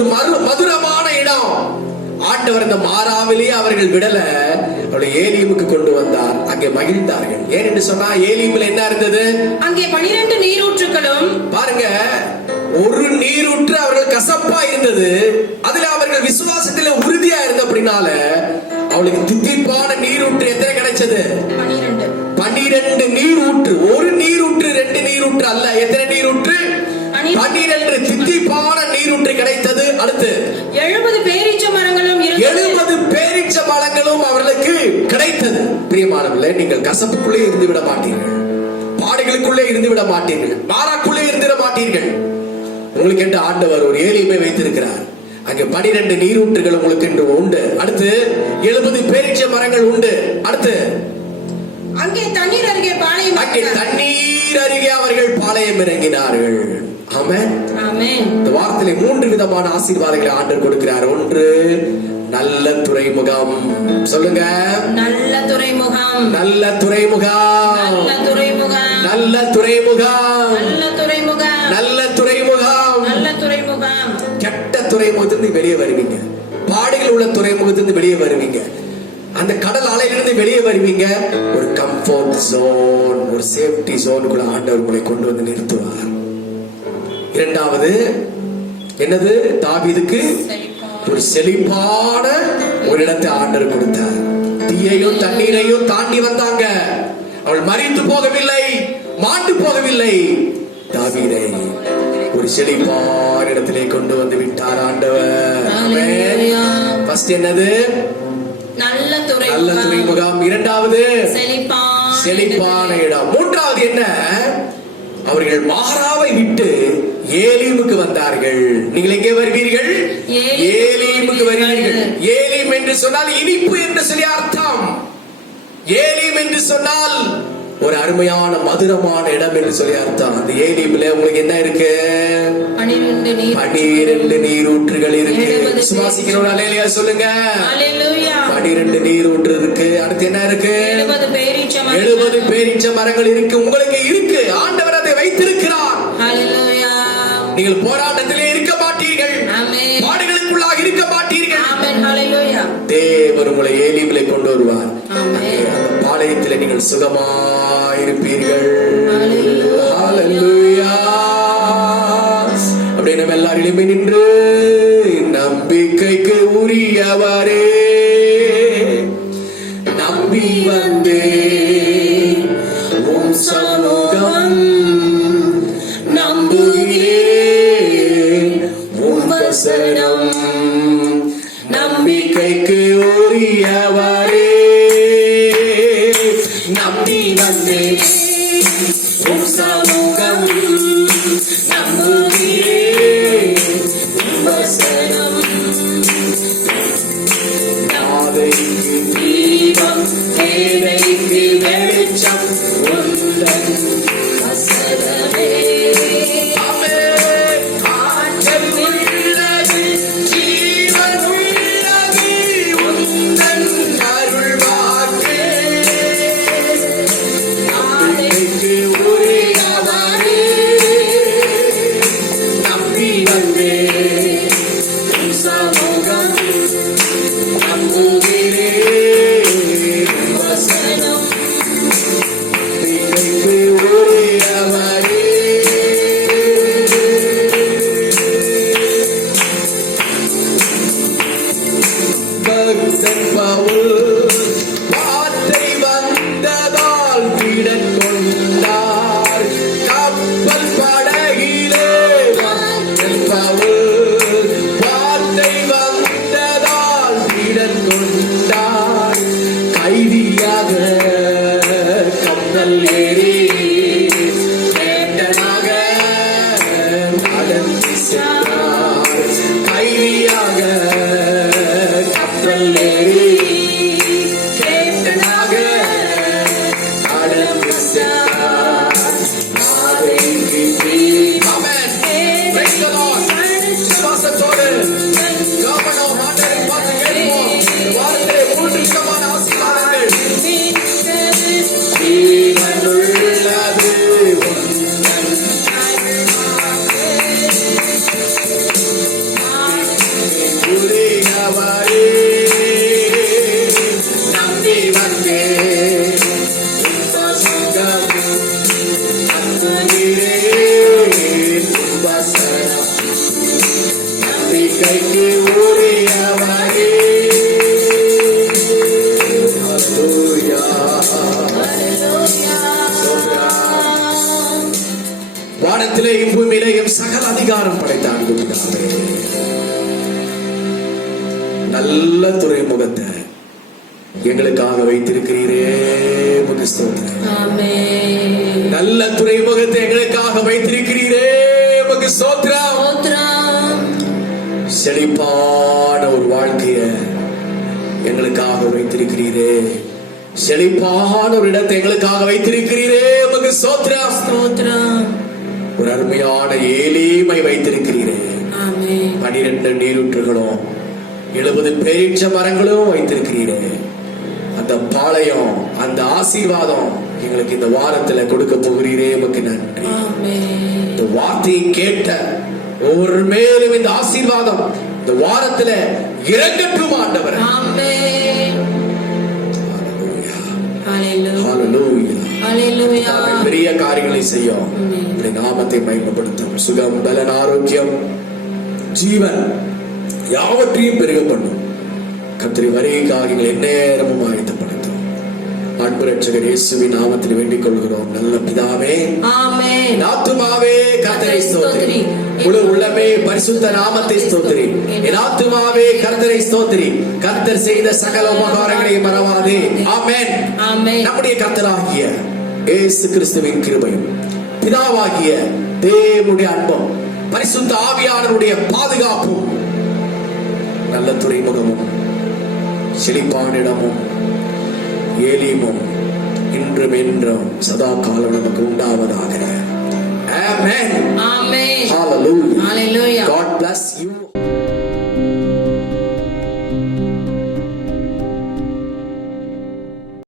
மதுரமான இடம். ஆண்டவர் இந்த மாறாவிலேயே அவர்கள் விடல, அவளை ஏலீமுக்கு கொண்டு வந்தார். அங்கே மகிழ்ந்தார்கள். ஏன் என்று சொன்னா ஏலீமில் என்ன இருந்தது? அங்கே 12 நீரூற்றுகளும். பாருங்க, ஒரு நீரூற்று அவர்கள் கசப்பா இருந்தது. அதுல அவர்கள் விசுவாசத்தில உறுதியா இருந்த அப்படினால அவளுக்கு தித்திப்பான நீரூற்று எத்தனை கிடைச்சது? 12 நீரூற்று. ஒரு நீரூற்று, 2 நீரூற்று அல்ல. எத்தனை நீரூற்று? 12 தித்திப்பான நீரூற்று கிடைத்தது. அடுத்து 70 பேரீச்ச மரங்களும் 70 பேரீச்ச மரங்களும் அவர்களுக்கு கிடைத்தது. பிரியமானவர்களே, நீங்கள் கசப்புக்குள்ளே இருந்து விட மாட்டீர்கள். பாடுகளுக்குள்ளே இருந்து விட மாட்டீர்கள். மாறாக்குள்ளே இருந்திட மாட்டீர்கள். உங்களுக்கு என்று ஆண்டவர் ஒரு ஏலிமை வைத்திருக்கிறார். அங்கே 12 நீரூற்றுகள் உங்களுக்கு என்று உண்டு. அடுத்து 70 பேரீச்ச மரங்கள் உண்டு. அடுத்து அங்கே தண்ணீர் அருகே பாளையம். அங்கே தண்ணீர் அருகே அவர்கள் பாளையம் இறங்கினார்கள். ஆமென். ஆமென். இந்த வார்த்தையிலே 3 விதமான ஆசீர்வாதங்களை ஆண்டவர் கொடுக்கிறார். ஒன்று, நல்ல துறைமுகம். சொல்லுங்க, நல்ல துறைமுகம். நல்ல துறைமுகம். நல்ல துறைமுகம். நல்ல துறைமுகம். நல்ல துறைமுகம். நல்ல துறைமுகம். நல்ல துறைமுகம். கெட்ட துறைமுகத்திலிருந்து வெளியே வருவீங்க. பாடுகள் உள்ள துறைமுகத்திலிருந்து வெளியே வருவீங்க. அந்த கடல் அலையிலிருந்து வெளியே வருவீங்க. ஒரு கம்ஃபர்ட் ஜோன், ஒரு சேஃப்டி ஜோனுக்குள்ள ஆண்டவர் உங்களை கொண்டு வந்து நிறுத்துவார். இரண்டாவது என்னது? தாவீதுக்கு ஒரு செழிப்பான ஒரு இடத்தை ஆண்டவர் கொடுத்தார். தீயையும் தண்ணீரையும் தாண்டி வந்தாங்க. அவள் மரித்து போகவில்லை, மாண்டு போகவில்லை. தாவீதை ஒரு செழிப்பான இடத்திலே கொண்டு வந்து விட்டார் ஆண்டவர். ஃபர்ஸ்ட் என்னது? நல்ல நல்ல துறைமுகம். இரண்டாவது செழிப்பான இடம். மூன்றாவது என்ன? அவர்கள் மாறாவை விட்டு ஏலீமுக்கு வந்தார்கள். நீங்கள் எங்கே வருவீர்கள்? ஏலீமுக்கு வருவீர்கள். ஏலீம் என்று சொன்னால் இனிப்பு என்று சொல்லி அர்த்தம். ஏலீம் என்று சொன்னால் ஒரு அருமையான மதுரமான இடம் என்று சொல்லி அர்த்தம். அந்த ஏலீம்ல உங்களுக்கு என்ன இருக்கு? 12 நீரூற்றுகள் இருக்கு. விசுவாசிக்கிறவங்க அல்லேலூயா சொல்லுங்க. 12 நீரூற்று இருக்கு. அடுத்து என்ன இருக்கு? 70 பேரீச்ச மரங்கள் இருக்கு. உங்களுக்கு இருக்கு. ஆண்டவர் அதை வைத்திருக்கிறார். நீங்கள் போராட்டத்திலே இருக்க மாட்டீர்கள். பாடுகளுக்குள்ளாக இருக்க மாட்டீர்கள். தேவன் உங்களை ஏலீமிலே கொண்டு வருவார். அந்த பாளையத்திலே நீங்கள் சுகமாயிருப்பீர்கள். ஹல்லேலூயா. அப்படியே நம்ம எல்லாரும் எழும்பி நின்று, நம்பிக்கைக்கு உரியவரே, நம்பி வந்தே உம் சமூகம், நம்புகிறே உம் வசனம், நம்பிக்கைக்கு உரியவரே, நம்பி வந்தே உம் சமூகம், நம்புகிறே உம் வசனம், அதிகாரம் சகல அதிகாரம் படைத்த அன்பு பிதாவே, நல்ல துறைமுகத்தை எங்களுக்காக வைத்திருக்கிறீரே, உமக்கு ஸ்தோத்திரம். ஆமென். நல்ல துறைமுகத்தை எங்களுக்காக வைத்திருக்கிறீரே, உமக்கு ஸ்தோத்திரம். ஸ்தோத்திரம். செழிப்பான ஒரு வாழ்க்கைய எங்களுக்காக வைத்திருக்கிறீரே, செழிப்பான ஒரு இடத்தை எங்களுக்காக வைத்திருக்கிறீரே, உமக்கு ஸ்தோத்திரம். ஸ்தோத்திரம். ஒரு அருமையான ஏலீமை வைத்திருக்கிறீரே, ஆமென். 12 நீரூற்றுகளும் 70 பேரீட்ச மரங்களும் வைத்திருக்கிறீரே. அந்த பாளையம், அந்த ஆசீர்வாதம் எங்களுக்கு இந்த வாரத்துல கொடுக்க போகிறீரே, உமக்கு நன்றி. ஆமென். இந்த வார்த்தையை கேட்ட ஒவ்வொரு மேலும் இந்த ஆசீர்வாதம் இந்த வாரத்துல இறங்கட்டும் ஆண்டவர். ஆமென். ஹalleluya. ஹalleluya. ஹalleluya. பெரிய காரியங்களை செய்யும், உம்முடைய நாமத்தை மகிமைப்படுத்தும். சுகம், பலன், ஆரோக்கியம், ஜீவன் யாவற்றையும் பெருக பண்ணும். கர்த்தரை வருகை காரியங்கள் எந்நேரமும் ஆயத்தப்படுத்தும். அன்பு ரட்சகர் இயேசுவின் நாமத்தில் வேண்டிக் கொள்கிறோம் நல்ல பிதாவே. ஆமென். என் ஆத்துமாவே கர்த்தரை ஸ்தோத்திரி, முழு உள்ளமே பரிசுத்த நாமத்தை ஸ்தோத்திரி. என் ஆத்துமாவே கர்த்தரை ஸ்தோத்திரி, கர்த்தர் செய்த சகல உபகாரங்களை மறவாதே. ஆமென். ஆமென். நம்முடைய கர்த்தராகிய இயேசு கிறிஸ்துவின் கிருபையும், பிதாவாகிய தேவனுடைய அன்பும், பரிசுத்த ஆவியானவருடைய பாதுகாப்பும், நல்ல துறைமுகமும், செழிப்பான இடமும், ஏலீமும் இன்றும் என்றும் சதா காலம் நமக்கு உண்டாவதாக. ஆமென். ஆமென். Hallelujah. Hallelujah. God bless you.